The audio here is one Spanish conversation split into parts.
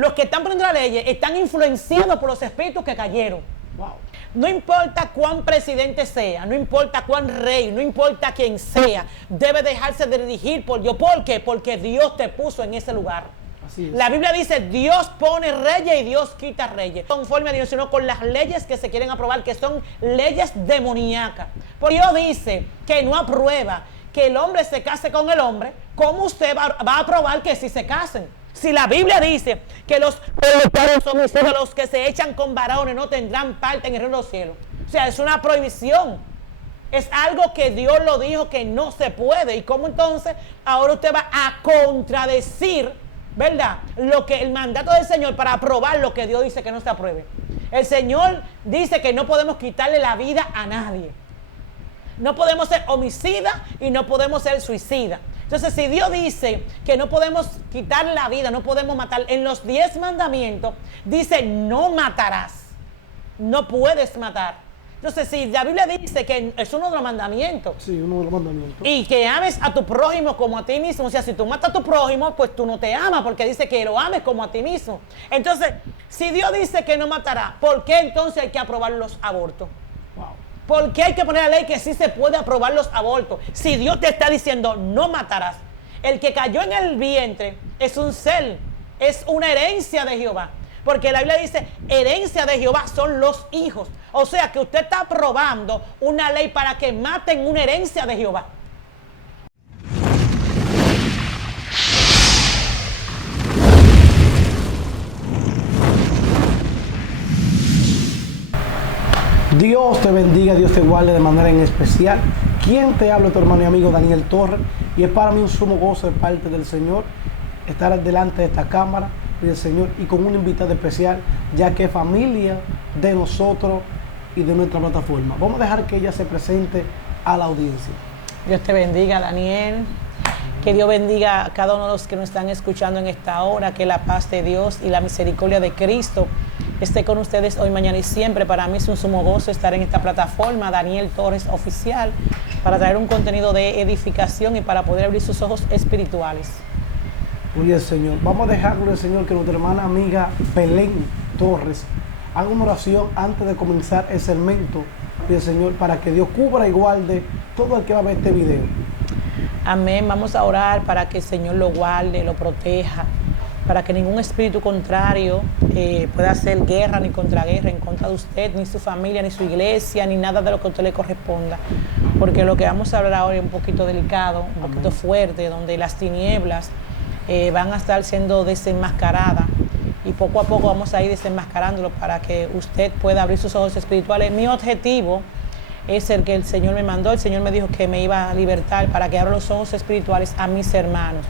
los que están poniendo las leyes están influenciados por los espíritus que cayeron. Wow. No importa cuán presidente sea, no importa cuán rey, no importa quién sea, debe dejarse de dirigir por Dios. ¿Por qué? Porque Dios te puso en ese lugar. Así es. La Biblia dice, Dios pone reyes y Dios quita reyes. Conforme a Dios, sino con las leyes que se quieren aprobar, que son leyes demoníacas. Porque Dios dice que no aprueba que el hombre se case con el hombre. ¿Cómo usted va a aprobar que sí se casen? Si la Biblia dice que los homicidios, los que se echan con varones, no tendrán parte en el reino de los cielos. O sea, es una prohibición. Es algo que Dios lo dijo que no se puede. ¿Y cómo entonces ahora usted va a contradecir, verdad, lo que el mandato del Señor para aprobar lo que Dios dice que no se apruebe? El Señor dice que no podemos quitarle la vida a nadie. No podemos ser homicidas y no podemos ser suicidas. Entonces, si Dios dice que no podemos quitar la vida, no podemos matar, en los 10 mandamientos dice no matarás, no puedes matar. Entonces, si la Biblia dice que es uno de los mandamientos, Sí, uno de los mandamientos. y que ames a tu prójimo como a ti mismo, o sea, si tú matas a tu prójimo, pues tú no te amas, porque dice que lo ames como a ti mismo. Entonces, si Dios dice que no matará, ¿por qué entonces hay que aprobar los abortos? Wow. ¿Por qué hay que poner la ley que sí se puede aprobar los abortos? Si Dios te está diciendo, no matarás. El que cayó en el vientre es un ser, es una herencia de Jehová. Porque la Biblia dice, herencia de Jehová son los hijos. O sea que usted está aprobando una ley para que maten una herencia de Jehová. Dios te bendiga, Dios te guarde de manera en especial. ¿Quién te habla? Tu hermano y amigo Daniel Torres. Y es para mí un sumo gozo de parte del Señor estar delante de esta cámara del Señor y con un invitado especial, ya que es familia de nosotros y de nuestra plataforma. Vamos a dejar que ella se presente a la audiencia. Dios te bendiga, Daniel. Que Dios bendiga a cada uno de los que nos están escuchando en esta hora. Que la paz de Dios y la misericordia de Cristo esté con ustedes hoy, mañana y siempre. Para mí es un sumo gozo estar en esta plataforma, Daniel Torres Oficial, para traer un contenido de edificación y para poder abrir sus ojos espirituales. Oye, Señor, vamos a dejarle al Señor que nuestra hermana amiga Belén Torres haga una oración antes de comenzar el segmento del Señor, para que Dios cubra y guarde todo el que va a ver este video. Amén. Vamos a orar para que el Señor lo guarde, lo proteja, para que ningún espíritu contrario pueda hacer guerra ni contraguerra en contra de usted, ni su familia, ni su iglesia, ni nada de lo que a usted le corresponda. Porque lo que vamos a hablar ahora es un poquito delicado, un poquito fuerte, donde las tinieblas van a estar siendo desenmascaradas. Y poco a poco vamos a ir desenmascarándolo para que usted pueda abrir sus ojos espirituales. Mi objetivo es el que el Señor me mandó. El Señor me dijo que me iba a libertar para que abra los ojos espirituales a mis hermanos.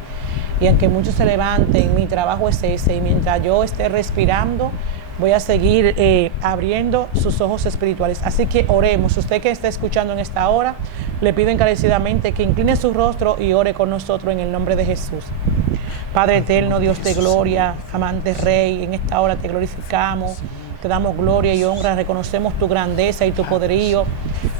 Y aunque muchos se levanten, mi trabajo es ese. Y mientras yo esté respirando, voy a seguir abriendo sus ojos espirituales. Así que oremos. Usted que está escuchando en esta hora, le pido encarecidamente que incline su rostro y ore con nosotros en el nombre de Jesús. Padre eterno, Dios de gloria, amante Rey, en esta hora te glorificamos. Te damos gloria y honra, reconocemos tu grandeza y tu poderío.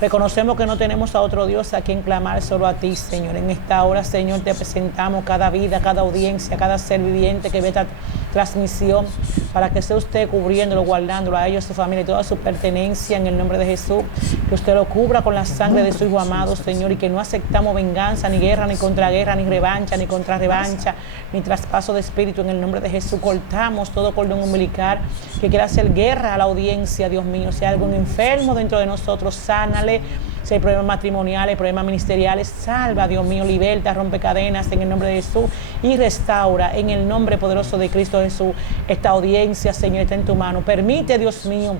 Reconocemos que no tenemos a otro Dios a quien clamar, solo a ti, Señor. En esta hora, Señor, te presentamos cada vida, cada audiencia, cada ser viviente que ve esta transmisión, para que sea usted cubriéndolo, guardándolo a ellos, su familia y toda su pertenencia en el nombre de Jesús. Que usted lo cubra con la sangre de su Hijo amado, Señor, y que no aceptamos venganza, ni guerra, ni contraguerra, ni revancha, ni contrarrevancha, ni traspaso de espíritu en el nombre de Jesús. Cortamos todo cordón umbilical que quiera hacer guerra a la audiencia, Dios mío. Si hay algún enfermo dentro de nosotros, sánale. Si hay problemas matrimoniales, problemas ministeriales, salva, Dios mío, liberta, rompe cadenas en el nombre de Jesús y restaura en el nombre poderoso de Cristo Jesús. Esta audiencia, Señor, está en tu mano. Permite, Dios mío,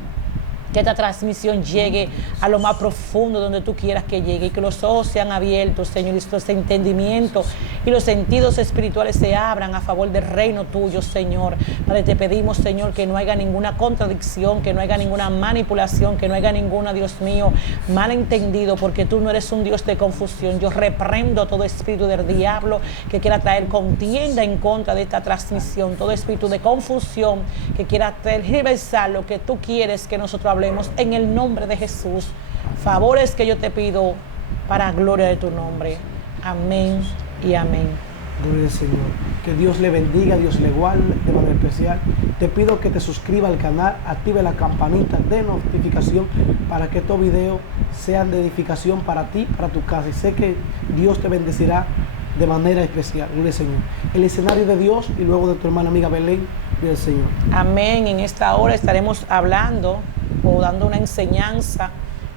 que esta transmisión llegue a lo más profundo donde tú quieras que llegue, y que los ojos sean abiertos, Señor, y los entendimientos y los sentidos espirituales se abran a favor del reino tuyo, Señor. Padre, te pedimos, Señor, que no haya ninguna contradicción, que no haya ninguna manipulación, que no haya ninguna, Dios mío, malentendido, porque tú no eres un Dios de confusión. Yo reprendo todo espíritu del diablo que quiera traer contienda en contra de esta transmisión, todo espíritu de confusión que quiera tergiversar lo que tú quieres que nosotros hablemos, en el nombre de Jesús. Favores que yo te pido para gloria de tu nombre. Amén y amén. Gloria al Señor. Que Dios le bendiga, Dios le guarde de manera especial. Te pido que te suscribas al canal, active la campanita de notificación para que estos videos sean de edificación para ti, para tu casa. Y sé que Dios te bendecirá de manera especial. Gloria al Señor. El escenario de Dios y luego de tu hermana amiga Belén, gloria al Señor. Amén. En esta hora estaremos hablando o dando una enseñanza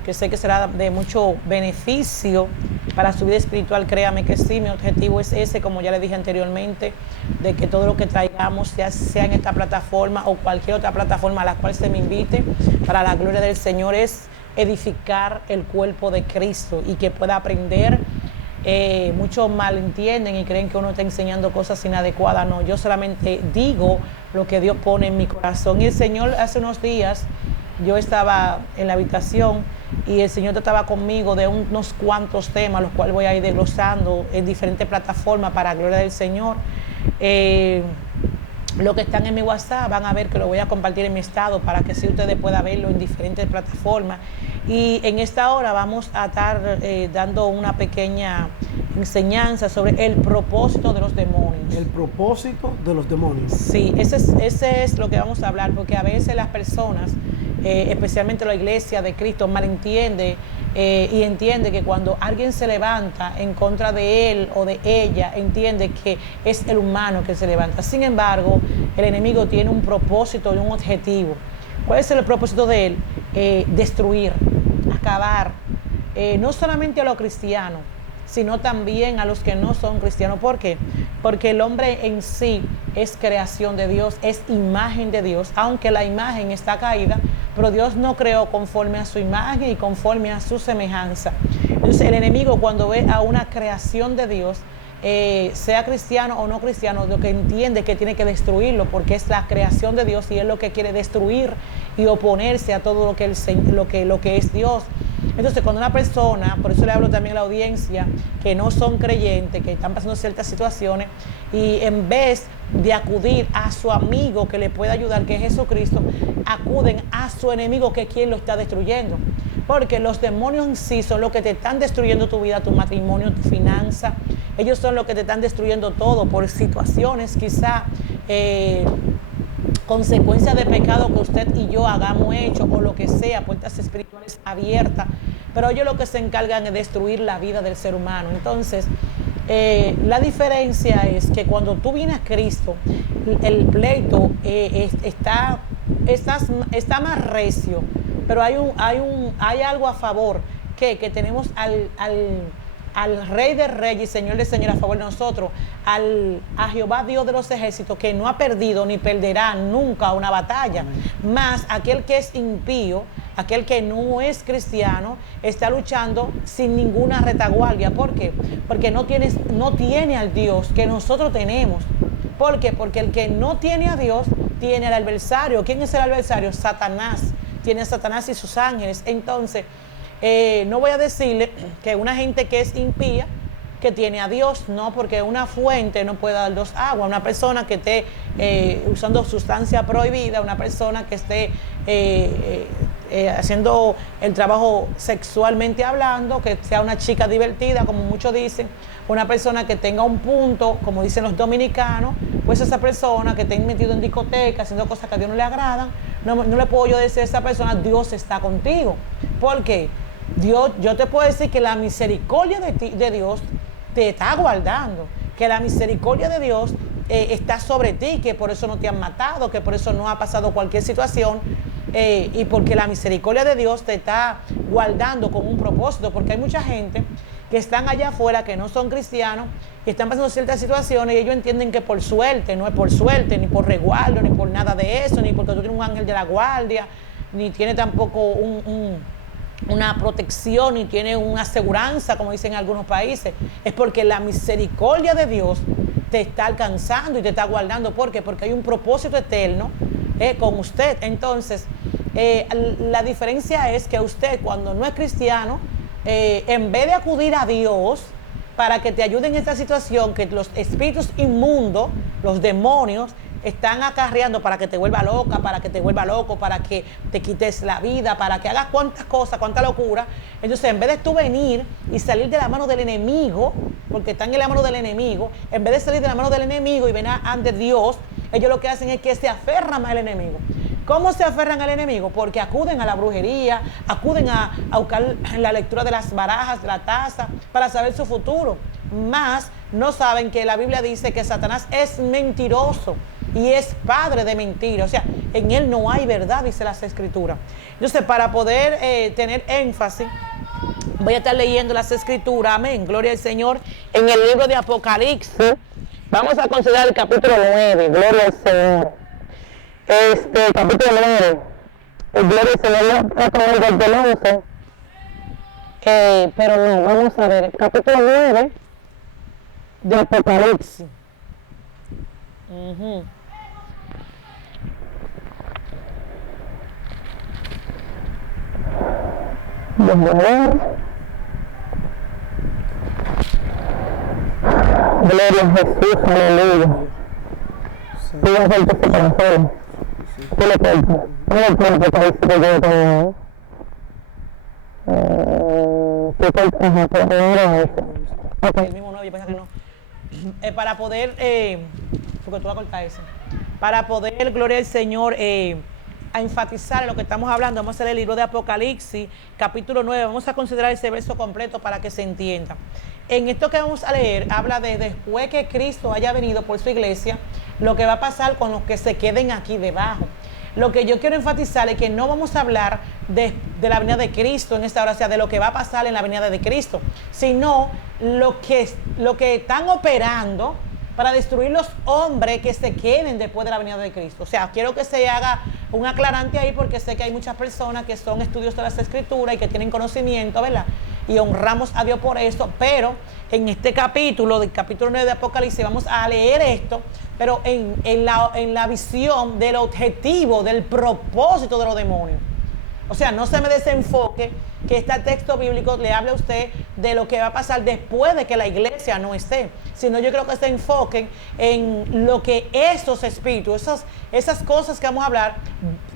que sé que será de mucho beneficio para su vida espiritual. Créame que sí, mi objetivo es ese, como ya le dije anteriormente, de que todo lo que traigamos, ya sea en esta plataforma o cualquier otra plataforma a la cual se me invite, para la gloria del Señor, es edificar el cuerpo de Cristo y que pueda aprender. Muchos malentienden y creen que uno está enseñando cosas inadecuadas. No, yo solamente digo lo que Dios pone en mi corazón. Y el Señor, hace unos días, yo estaba en la habitación y el Señor trataba conmigo de unos cuantos temas, los cuales voy a ir desglosando en diferentes plataformas para la gloria del Señor. Los que están en mi WhatsApp van a ver que lo voy a compartir en mi estado para que así ustedes puedan verlo en diferentes plataformas. Y en esta hora vamos a estar dando una pequeña enseñanza sobre el propósito de los demonios. El propósito de los demonios. Sí, ese es lo que vamos a hablar, porque a veces las personas, especialmente la iglesia de Cristo, malentiende y entiende que cuando alguien se levanta en contra de él o de ella, entiende que es el humano que se levanta. Sin embargo, el enemigo tiene un propósito y un objetivo. ¿Cuál es el propósito de él? Destruir, acabar, no solamente a los cristianos, sino también a los que no son cristianos. ¿Por qué? Porque el hombre en sí es creación de Dios, es imagen de Dios, aunque la imagen está caída, pero Dios no creó conforme a su imagen y conforme a su semejanza. Entonces el enemigo, cuando ve a una creación de Dios, sea cristiano o no cristiano, lo que entiende que tiene que destruirlo, porque es la creación de Dios y es lo que quiere destruir y oponerse a todo lo que es Dios. Entonces, cuando una persona, por eso le hablo también a la audiencia, que no son creyentes, que están pasando ciertas situaciones, y en vez de acudir a su amigo que le puede ayudar, que es Jesucristo, acuden a su enemigo, que es quien lo está destruyendo. Porque los demonios en sí son los que te están destruyendo tu vida, tu matrimonio, tu finanza. Ellos son los que te están destruyendo todo por situaciones, quizá consecuencias de pecado que usted y yo hagamos hecho, o lo que sea, puertas espirituales abiertas. Pero ellos lo que se encargan es destruir la vida del ser humano. Entonces, la diferencia es que cuando tú vienes a Cristo, el pleito está más recio, pero hay algo a favor, que tenemos al Rey de Reyes y Señor de Señores a favor de nosotros, a Jehová Dios de los ejércitos, que no ha perdido ni perderá nunca una batalla. Amén. Más aquel que es impío, aquel que no es cristiano, está luchando sin ninguna retaguardia. ¿Por qué? Porque no tiene al Dios que nosotros tenemos. ¿Por qué? Porque el que no tiene a Dios tiene al adversario. ¿Quién es el adversario? Satanás. Tiene a Satanás y sus ángeles. Entonces, no voy a decirle que una gente que es impía, que tiene a Dios, no, porque una fuente no puede dar dos aguas. Una persona que esté usando sustancia prohibida, una persona que esté haciendo el trabajo sexualmente hablando, que sea una chica divertida, como muchos dicen, una persona que tenga un punto, como dicen los dominicanos, pues esa persona que esté metido en discoteca, haciendo cosas que a Dios no le agradan, no le puedo yo decir a esa persona, Dios está contigo. ¿Por qué? Yo te puedo decir que la misericordia de Dios te está guardando, que la misericordia de Dios está sobre ti, que por eso no te han matado, que por eso no ha pasado cualquier situación, y porque la misericordia de Dios te está guardando con un propósito, porque hay mucha gente que están allá afuera, que no son cristianos, y están pasando ciertas situaciones, y ellos entienden que por suerte, no es por suerte, ni por resguardo, ni por nada de eso, ni porque tú tienes un ángel de la guardia, ni tiene tampoco una protección, ni tiene una aseguranza, como dicen en algunos países. Es porque la misericordia de Dios te está alcanzando y te está guardando. ¿Por qué? Porque hay un propósito eterno con usted. Entonces, la diferencia es que usted, cuando no es cristiano, en vez de acudir a Dios para que te ayude en esta situación, que los espíritus inmundos, los demonios, están acarreando para que te vuelva loca, para que te vuelva loco, para que te quites la vida, para que hagas cuantas cosas, cuánta locura. Entonces, en vez de tú venir y salir de la mano del enemigo, porque están en la mano del enemigo, en vez de salir de la mano del enemigo y venir ante Dios, ellos lo que hacen es que se aferran al enemigo. ¿Cómo se aferran al enemigo? Porque acuden a la brujería, acuden a buscar la lectura de las barajas, de la taza, para saber su futuro. Más no saben que la Biblia dice que Satanás es mentiroso y es padre de mentira. O sea, en él no hay verdad, dice las Escrituras. Entonces, para poder tener énfasis, voy a estar leyendo las Escrituras, amén, gloria al Señor, en el libro de Apocalipsis. Vamos a considerar el capítulo 9, gloria al Señor. Capítulo 9, gloria al Señor, no con el del 11, pero no, vamos a ver, capítulo 9 de Apocalipsis. Vamos a ver. Gloria a Jesús, aleluya. Voy a hacer tu corazón. ¿Qué le cuento? No le cuento para decir que yo tengo. ¿Qué cuento? Ajá, pero no era eso. Ok. El mismo 9, yo pensaba que no. Para poder, porque tú vas a cortar eso. Para poder, gloria al Señor, a enfatizar en lo que estamos hablando, vamos a leer el libro de Apocalipsis, capítulo 9, vamos a considerar ese verso completo para que se entienda. En esto que vamos a leer, habla de después que Cristo haya venido por su iglesia, lo que va a pasar con los que se queden aquí debajo. Lo que yo quiero enfatizar es que no vamos a hablar de la venida de Cristo en esta hora, o sea, de lo que va a pasar en la venida de Cristo, sino lo que están operando para destruir los hombres que se queden después de la venida de Cristo. O sea, quiero que se haga un aclarante ahí, porque sé que hay muchas personas que son estudios de las Escrituras y que tienen conocimiento, ¿verdad? Y honramos a Dios por eso, pero en este capítulo, del capítulo 9 de Apocalipsis, vamos a leer esto, pero en la visión del objetivo, del propósito de los demonios. O sea, no se me desenfoque que este texto bíblico le hable a usted de lo que va a pasar después de que la iglesia no esté, sino yo creo que se enfoquen en lo que esos espíritus, esas cosas que vamos a hablar,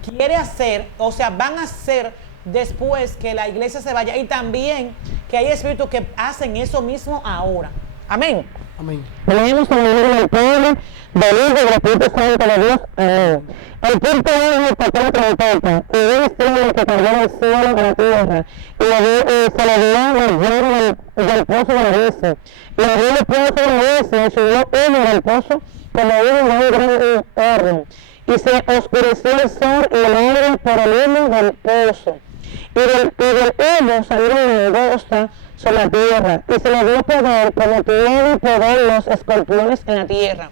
quiere hacer, o sea, van a hacer después que la iglesia se vaya, y también que hay espíritus que hacen eso mismo ahora. Amén. Amén. Leemos en el libro del Padre, del Hijo y del Espíritu Santo de Dios. Amén. El quinto ángel es el papel trompeta, y vi estrellas que cargaron el cielo a la tierra, y se le dio el hierro del pozo del abismo. Y abrió el pozo del abismo, y subió humo del pozo, como humo de un gran horno. Y se oscureció el sol y el aire por el humo del pozo. Y del humo salieron langostas sobre la tierra, y se le dio poder como tiene poder los escorpiones en la tierra.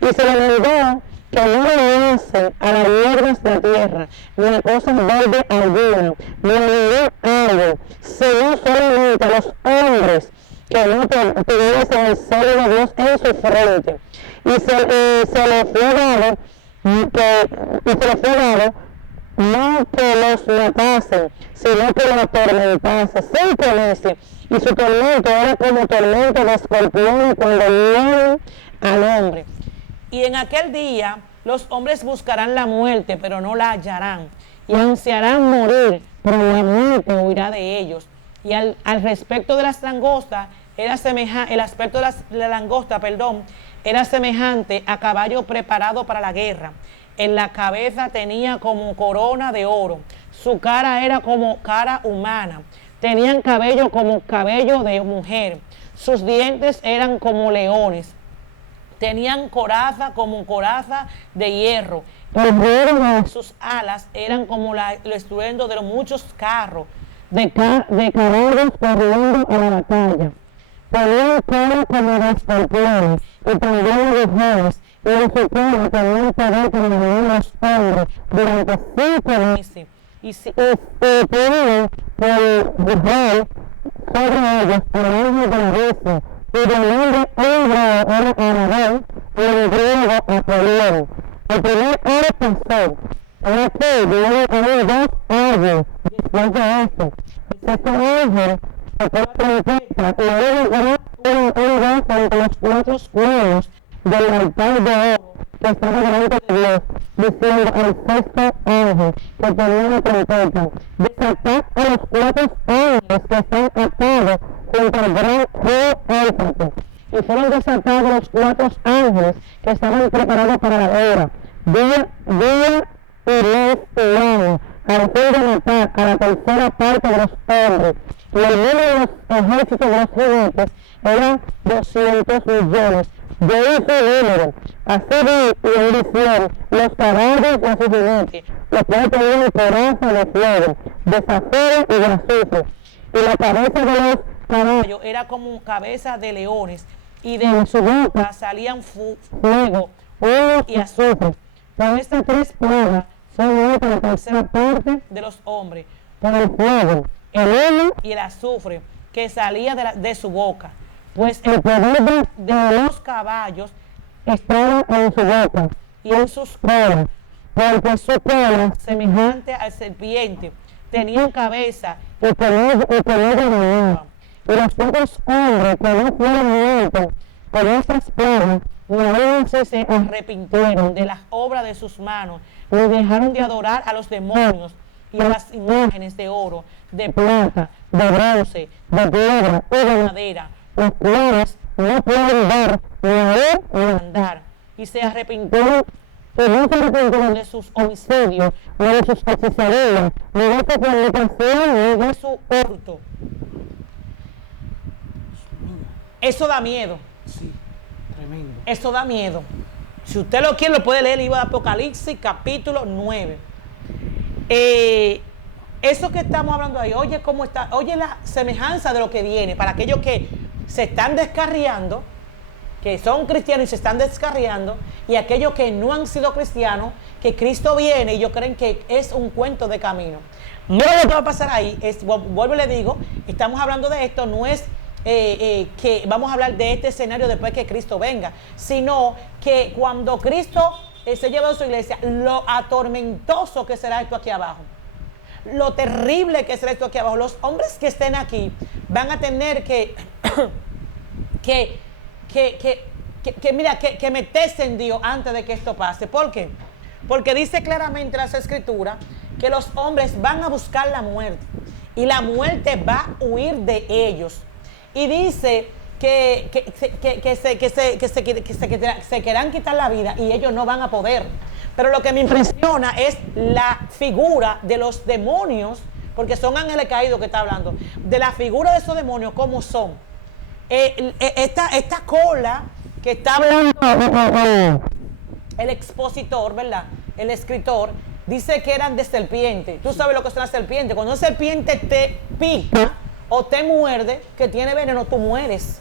Y se le mandó que no le hacen a las hierbas de la tierra, ni a cosas verdes alguna, ni a ningún árbol, sino solamente a los hombres que no tuviesen el celo de Dios en su frente. Y se le fue dado no que los matasen, sino que los atormentasen sin temerse. Y su tormento era como tormento de escorpiones cuando hieren al hombre. Y en aquel día los hombres buscarán la muerte, pero no la hallarán. Y ansiarán morir, pero la muerte huirá de ellos. Y al respecto de las langostas, el aspecto de la langosta, era semejante a caballo preparado para la guerra. En la cabeza tenía como corona de oro. Su cara era como cara humana. Tenían cabello como cabello de mujer. Sus dientes eran como leones. Tenían coraza como coraza de hierro. El ruido de sus alas eran como el estruendo de los muchos carros de caballos corriendo a la batalla. Tenían cara como de escorpiones y también de mujeres. Y en su cara tenían poder como de los hombres durante 5 meses. Y pudieron por Israel sobre ellos el ángel de la bestia, cuyo nombre hebreo era Anabel y el griego Apolión. El primer año pasó, en aquel vinieron 2 años después de esto. El sexto ángel tocó la trompeta y luego ganó un voz entre los 4 cuernos del altar de oro, que estaba delante de Dios, diciendo al sexto ángel que tenía la trompeta: desatad a los 4 ángeles que están atados junto al gran río Éufrates. Y fueron desatados los 4 ángeles que estaban preparados para la guerra, día y noche y año, al fin de matar a la tercera parte de los hombres. Y el número de los ejércitos de los jinetes era 200 millones. De ese número, así vi y en visión los caballos y a sus jinetes, los cuales tenían coraza de fuego, de zafiro y de azufre. Y la cabeza de los caballos Era como cabeza de leones, y de su boca salían fuego, fuego y azufre. Por estas 3 plagas son muertas la tercera parte de los hombres, por el fuego, el humo y el azufre que salía de su boca, pues el poder de los caballos estaba en su boca y en sus colas, porque su cola semejante al serpiente, tenían cabeza y color de agua. Y los otros hombres que no fueron muertos por estas plagas, ni aún se arrepintieron de las obras de sus manos, ni dejaron de adorar a los demonios y a las imágenes de oro, de plata, de bronce, de piedra y de madera, los cuales no pueden ver ni oír ni andar, y se arrepintieron y no se arrepintieron de sus homicidios, ni de sus hechicerías, ni de su fornicación, ni de su hurto. Eso da miedo. Sí, tremendo. Eso da miedo. Si usted lo quiere, lo puede leer el libro de Apocalipsis, capítulo 9. Eso que estamos hablando ahí, oye cómo está, oye la semejanza de lo que viene para aquellos que se están descarriando, que son cristianos y se están descarriando, y aquellos que no han sido cristianos, que Cristo viene y ellos creen que es un cuento de camino. No, lo que va a pasar ahí es, vuelvo y le digo, estamos hablando de esto, no es que vamos a hablar de este escenario después que Cristo venga, sino que cuando Cristo se lleva a su iglesia, lo atormentoso que será esto aquí abajo, lo terrible que será esto aquí abajo. Los hombres que estén aquí van a tener que meterse en Dios antes de que esto pase. ¿Por qué? Porque dice claramente las Escrituras que los hombres van a buscar la muerte y la muerte va a huir de ellos. Y dice que se quieran quitar la vida y ellos no van a poder. Pero lo que me impresiona es la figura de los demonios, porque son ángeles caídos que está hablando, de la figura de esos demonios, cómo son. Esta cola que está hablando el expositor, ¿verdad? El escritor, dice que eran de serpiente. Tú sabes lo que es una serpiente. Cuando una serpiente te pica o te muerde, que tiene veneno, tú mueres.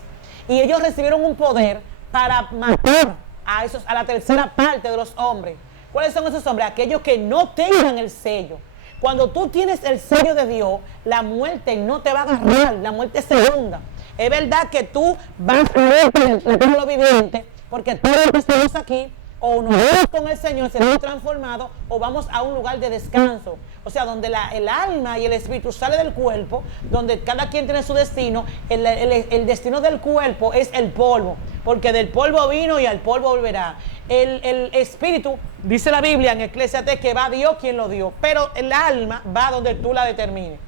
Y ellos recibieron un poder para matar a la tercera parte de los hombres. ¿Cuáles son esos hombres? Aquellos que no tengan el sello. Cuando tú tienes el sello de Dios, la muerte no te va a agarrar, la muerte se hunda. Es verdad que tú vas a ver con el pueblo viviente, porque todos los que estamos aquí, o nos vamos con el Señor, seremos transformados, o vamos a un lugar de descanso. O sea, donde el alma y el espíritu sale del cuerpo, donde cada quien tiene su destino. El destino del cuerpo es el polvo, porque del polvo vino y al polvo volverá. El espíritu, dice la Biblia en Eclesiastés, que va a Dios quien lo dio, pero el alma va donde tú la determines.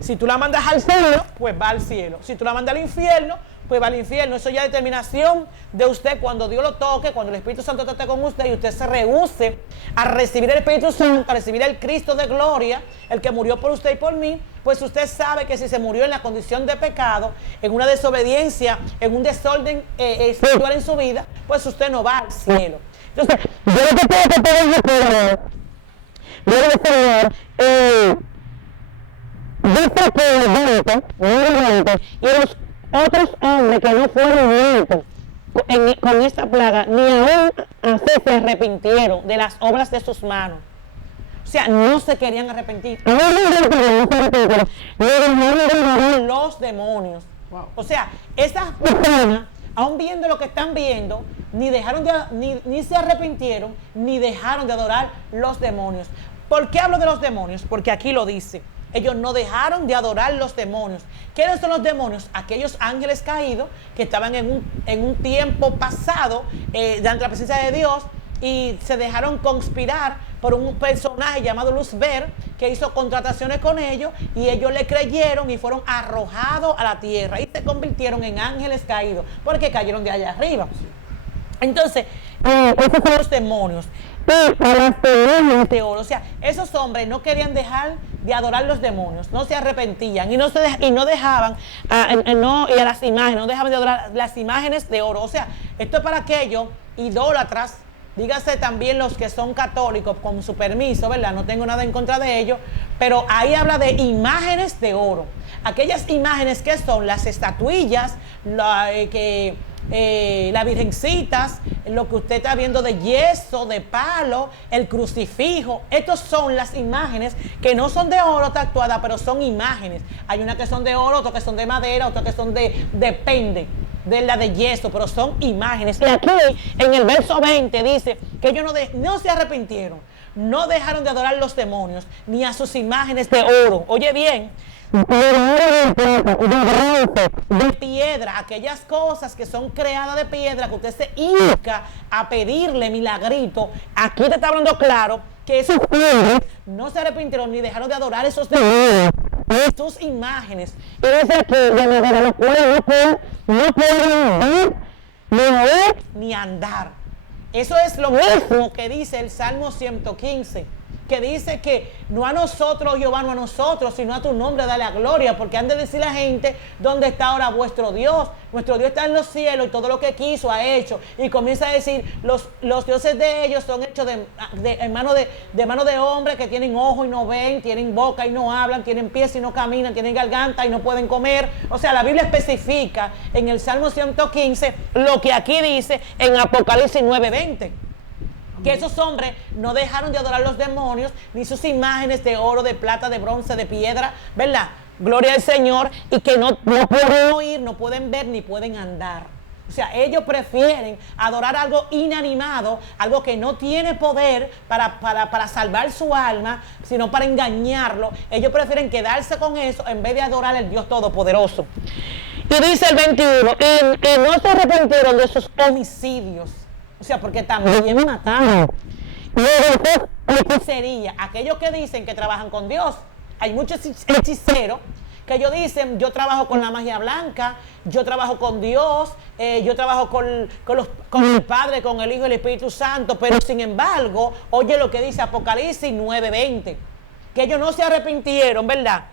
Si tú la mandas al cielo, pues va al cielo. Si tú la mandas al infierno, pues va al infierno. Eso ya es determinación de usted cuando Dios lo toque, cuando el Espíritu Santo trate con usted y usted se rehúse a recibir el Espíritu Santo, a recibir el Cristo de gloria, el que murió por usted y por mí, pues usted sabe que si se murió en la condición de pecado, en una desobediencia, en un desorden espiritual en su vida, pues usted no va al cielo. Entonces, yo lo que tengo que pedir dice que el 20, y los otros hombres que no fueron muertos con esta plaga, ni aún así se arrepintieron de las obras de sus manos. O sea, no se querían arrepentir. Los demonios. Wow. O sea, esas personas, aún viendo lo que están viendo, ni se arrepintieron, ni dejaron de adorar los demonios. ¿Por qué hablo de los demonios? Porque aquí lo dice. Ellos no dejaron de adorar los demonios. ¿Quiénes son los demonios? Aquellos ángeles caídos que estaban en un tiempo pasado, delante de la presencia de Dios, y se dejaron conspirar por un personaje llamado Luzbel, que hizo contrataciones con ellos, y ellos le creyeron y fueron arrojados a la tierra y se convirtieron en ángeles caídos, porque cayeron de allá arriba. Entonces, esos son los demonios. Y a las demonios de oro, o sea, esos hombres no querían dejar de adorar los demonios, no se arrepentían y no dejaban, y a las imágenes, no dejaban de adorar las imágenes de oro. O sea, esto es para aquellos idólatras, dígase también los que son católicos, con su permiso, ¿verdad? No tengo nada en contra de ellos, pero ahí habla de imágenes de oro. Aquellas imágenes que son las estatuillas, las virgencitas, lo que usted está viendo de yeso, de palo, el crucifijo. Estas son las imágenes que no son de oro tatuadas, pero son imágenes. Hay unas que son de oro, otras que son de madera, otras que son depende de la de yeso, pero son imágenes. Y aquí en el verso 20 dice que ellos no se arrepintieron, no dejaron de adorar los demonios, ni a sus imágenes de oro. Oye bien, de piedra, aquellas cosas que son creadas de piedra, que usted se hinca a pedirle milagrito. Aquí te está hablando claro que esos hombres no se arrepintieron ni dejaron de adorar esos demonios, sus imágenes. Y dice que de los cuales no pueden ver ni andar. Eso es lo mismo que dice el Salmo 115, que dice que no a nosotros, Jehová, no a nosotros, sino a tu nombre da la gloria, porque han de decir la gente, ¿dónde está ahora vuestro Dios? Nuestro Dios está en los cielos y todo lo que quiso ha hecho. Y comienza a decir, los dioses de ellos son hechos de mano de hombres que tienen ojos y no ven, tienen boca y no hablan, tienen pies y no caminan, tienen garganta y no pueden comer. O sea, la Biblia especifica en el Salmo 115 lo que aquí dice en Apocalipsis 9:20. Que esos hombres no dejaron de adorar los demonios, ni sus imágenes de oro, de plata, de bronce, de piedra, ¿verdad? Gloria al Señor. Y que no pueden oír, no pueden ver, ni pueden andar. O sea, ellos prefieren adorar algo inanimado, algo que no tiene poder para salvar su alma, sino para engañarlo. Ellos prefieren quedarse con eso en vez de adorar al Dios Todopoderoso. Y dice el 21, y no se arrepintieron de sus homicidios. O sea, porque también me mataron. Y hechicería. Aquellos que dicen que trabajan con Dios. Hay muchos hechiceros que ellos dicen, yo trabajo con la magia blanca, yo trabajo con Dios, yo trabajo con el Padre, con el Hijo y el Espíritu Santo, pero sin embargo, oye lo que dice Apocalipsis 9:20, que ellos no se arrepintieron, ¿verdad?,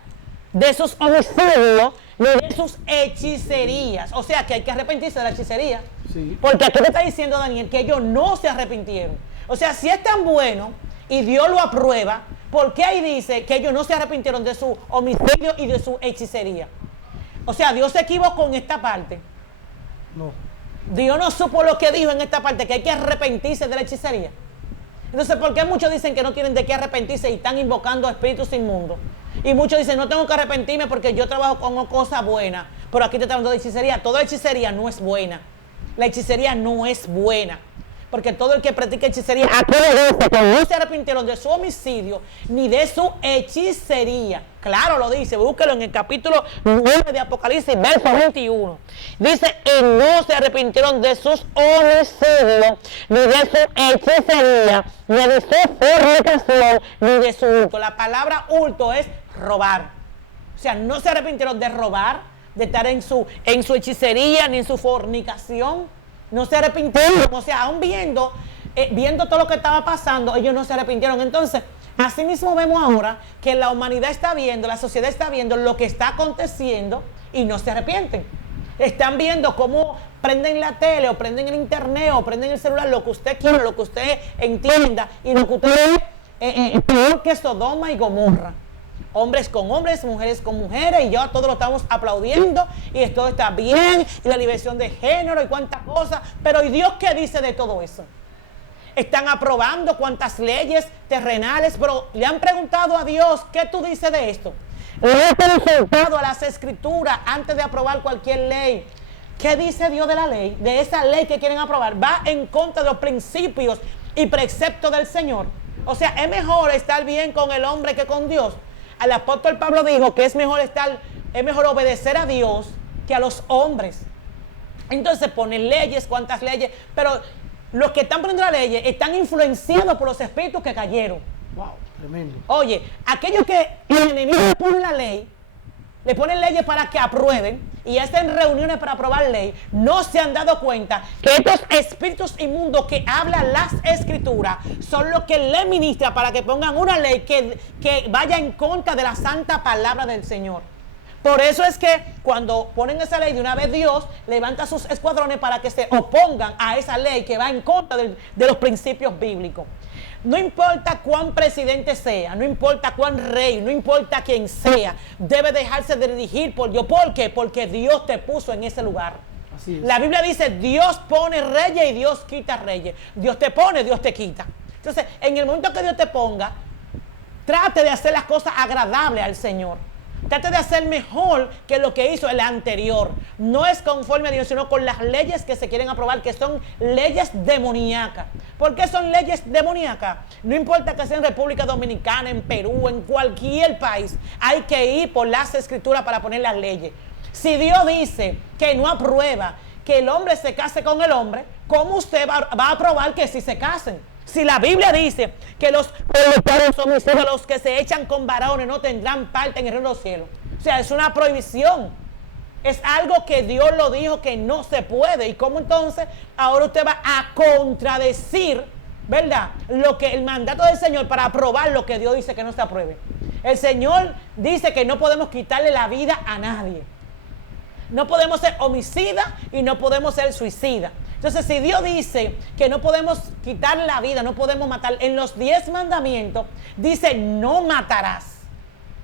de sus homicidios ni de sus hechicerías. O sea, que hay que arrepentirse de la hechicería. Sí. Porque aquí te está diciendo Daniel que ellos no se arrepintieron. O sea, si es tan bueno y Dios lo aprueba, ¿por qué ahí dice que ellos no se arrepintieron de su homicidio y de su hechicería? O sea, Dios se equivocó en esta parte. No. Dios no supo lo que dijo en esta parte, que hay que arrepentirse de la hechicería. Entonces, ¿por qué muchos dicen que no tienen de qué arrepentirse y están invocando a espíritus inmundos? Y muchos dicen, no tengo que arrepentirme porque yo trabajo con cosas buenas. Pero aquí te está hablando de hechicería. Toda hechicería no es buena. La hechicería no es buena. Porque todo el que practica hechicería, aquí dice que no se arrepintieron de su homicidio ni de su hechicería. Claro, lo dice, búsquelo en el capítulo 9 de Apocalipsis, verso 21. Dice, y no se arrepintieron de sus homicidios, ni de su hechicería, ni de su fornicación, ni de su hurto. La palabra hurto es robar. O sea, no se arrepintieron de robar, de estar en su hechicería, ni en su fornicación. No se arrepintieron, o sea, aún viendo todo lo que estaba pasando, ellos no se arrepintieron. Entonces, así mismo vemos ahora que la humanidad está viendo, la sociedad está viendo lo que está aconteciendo y no se arrepienten. Están viendo cómo prenden la tele o prenden el internet o prenden el celular, lo que usted quiera, lo que usted entienda, y lo que usted ve peor que Sodoma y Gomorra. Hombres con hombres, mujeres con mujeres, y ya todos lo estamos aplaudiendo, y esto está bien, y la liberación de género, y cuántas cosas, pero ¿y Dios qué dice de todo eso? Están aprobando cuántas leyes terrenales, pero le han preguntado a Dios, ¿qué tú dices de esto? Le han consultado a las escrituras antes de aprobar cualquier ley. ¿Qué dice Dios de la ley? De esa ley que quieren aprobar. Va en contra de los principios y preceptos del Señor. O sea, es mejor estar bien con el hombre que con Dios. El apóstol Pablo dijo que es mejor obedecer a Dios que a los hombres. Entonces ponen leyes, cuántas leyes, pero los que están poniendo las leyes están influenciados por los espíritus que cayeron. Wow, tremendo. Oye, aquellos que el enemigo le pone la ley, le ponen leyes para que aprueben y hacen reuniones para aprobar ley, no se han dado cuenta que estos espíritus inmundos que hablan las escrituras son los que le ministran para que pongan una ley que vaya en contra de la santa palabra del Señor. Por eso es que cuando ponen esa ley, de una vez Dios levanta sus escuadrones para que se opongan a esa ley que va en contra de los principios bíblicos. No importa cuán presidente sea, no importa cuán rey, no importa quién sea, debe dejarse de dirigir por Dios. ¿Por qué? Porque Dios te puso en ese lugar. Así es. La Biblia dice, Dios pone reyes y Dios quita reyes. Dios te pone, Dios te quita. Entonces, en el momento que Dios te ponga, trate de hacer las cosas agradables al Señor. Trate de hacer mejor que lo que hizo el anterior. No es conforme a Dios, sino con las leyes que se quieren aprobar, que son leyes demoníacas. ¿Por qué son leyes demoníacas? No importa que sea en República Dominicana, en Perú, en cualquier país. Hay que ir por las escrituras para poner las leyes. Si Dios dice que no aprueba que el hombre se case con el hombre, ¿cómo usted va a aprobar que sí se casen? Si la Biblia dice que los homicidas, los que se echan con varones, no tendrán parte en el reino de los cielos. O sea, es una prohibición. Es algo que Dios lo dijo que no se puede. ¿Y cómo entonces ahora usted va a contradecir, verdad, lo que el mandato del Señor para aprobar lo que Dios dice que no se apruebe? El Señor dice que no podemos quitarle la vida a nadie. No podemos ser homicidas y no podemos ser suicidas. Entonces, si Dios dice que no podemos quitar la vida, no podemos matar, en los 10 mandamientos dice no matarás,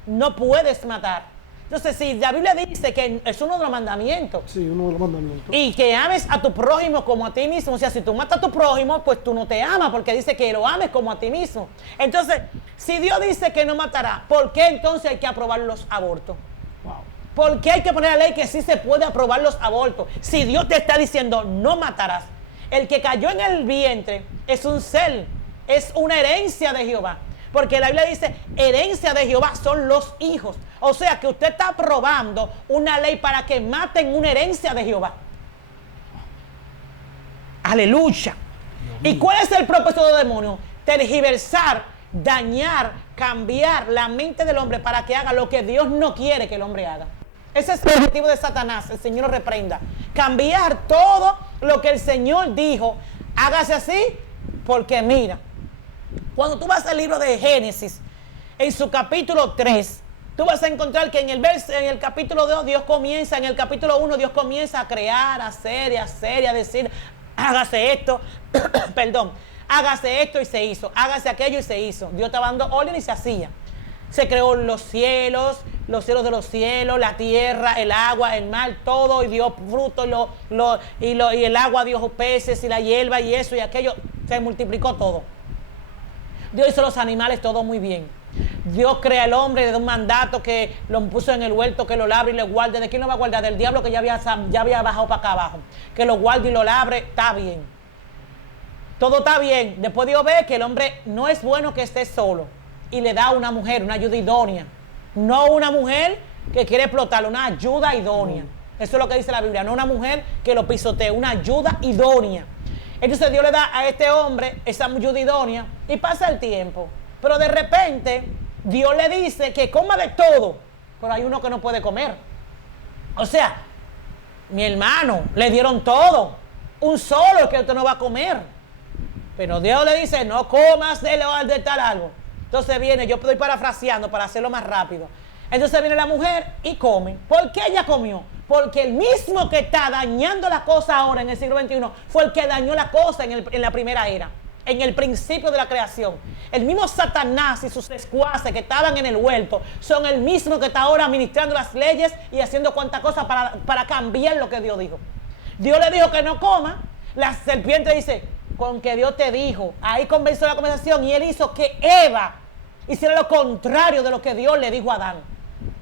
no puedes matar. Entonces, si la Biblia dice que es uno de los mandamientos, Sí, uno de los mandamientos. y que ames a tu prójimo como a ti mismo, o sea, si tú matas a tu prójimo, pues tú no te amas, porque dice que lo ames como a ti mismo. Entonces, si Dios dice que no matará, ¿por qué entonces hay que aprobar los abortos? Wow. ¿Por qué hay que poner la ley que sí se puede aprobar los abortos? Si Dios te está diciendo no matarás. El que cayó en el vientre es un ser, es una herencia de Jehová. Porque la Biblia dice, herencia de Jehová son los hijos. O sea que usted está aprobando una ley para que maten una herencia de Jehová. Aleluya. ¿Y cuál es el propósito del demonio? Tergiversar, dañar, cambiar la mente del hombre para que haga lo que Dios no quiere que el hombre haga. Ese es el objetivo de Satanás, el Señor lo reprenda. Cambiar todo lo que el Señor dijo, hágase así, porque mira, cuando tú vas al libro de Génesis, en su capítulo 3, tú vas a encontrar que en el capítulo 2, Dios comienza, en el capítulo 1, Dios comienza a crear, a hacer, a decir, hágase esto, perdón, hágase esto y se hizo, hágase aquello y se hizo. Dios estaba dando orden y se hacía. Se creó los cielos de los cielos, la tierra, el agua, el mar, todo, y dio fruto, y el agua dio peces, y la hierba, y eso y aquello, se multiplicó todo. Dios hizo los animales todo muy bien. Dios crea al hombre, le da un mandato que lo puso en el huerto, que lo labre y lo guarde. ¿De quién lo va a guardar? Del diablo que ya había bajado para acá abajo. Que lo guarde y lo labre, está bien. Todo está bien. Después Dios ve que el hombre no es bueno que esté solo. Y le da a una mujer, una ayuda idónea. No una mujer que quiere explotarlo, una ayuda idónea. Eso es lo que dice la Biblia. No una mujer que lo pisotee, una ayuda idónea. Entonces Dios le da a este hombre esa ayuda idónea y pasa el tiempo. Pero de repente Dios le dice que coma de todo, pero hay uno que no puede comer. O sea, mi hermano, le dieron todo. Un solo que usted no va a comer. Pero Dios le dice, no comas de tal algo. Entonces viene, yo estoy parafraseando para hacerlo más rápido. Entonces viene la mujer y come. ¿Por qué ella comió? Porque el mismo que está dañando la cosa ahora en el siglo XXI fue el que dañó la cosa en la primera era, en el principio de la creación. El mismo Satanás y sus secuaces que estaban en el huerto son el mismo que está ahora administrando las leyes y haciendo cuantas cosas para cambiar lo que Dios dijo. Dios le dijo que no coma. La serpiente dice, con que Dios te dijo. Ahí comenzó la conversación y él hizo que Eva hiciera lo contrario de lo que Dios le dijo a Adán.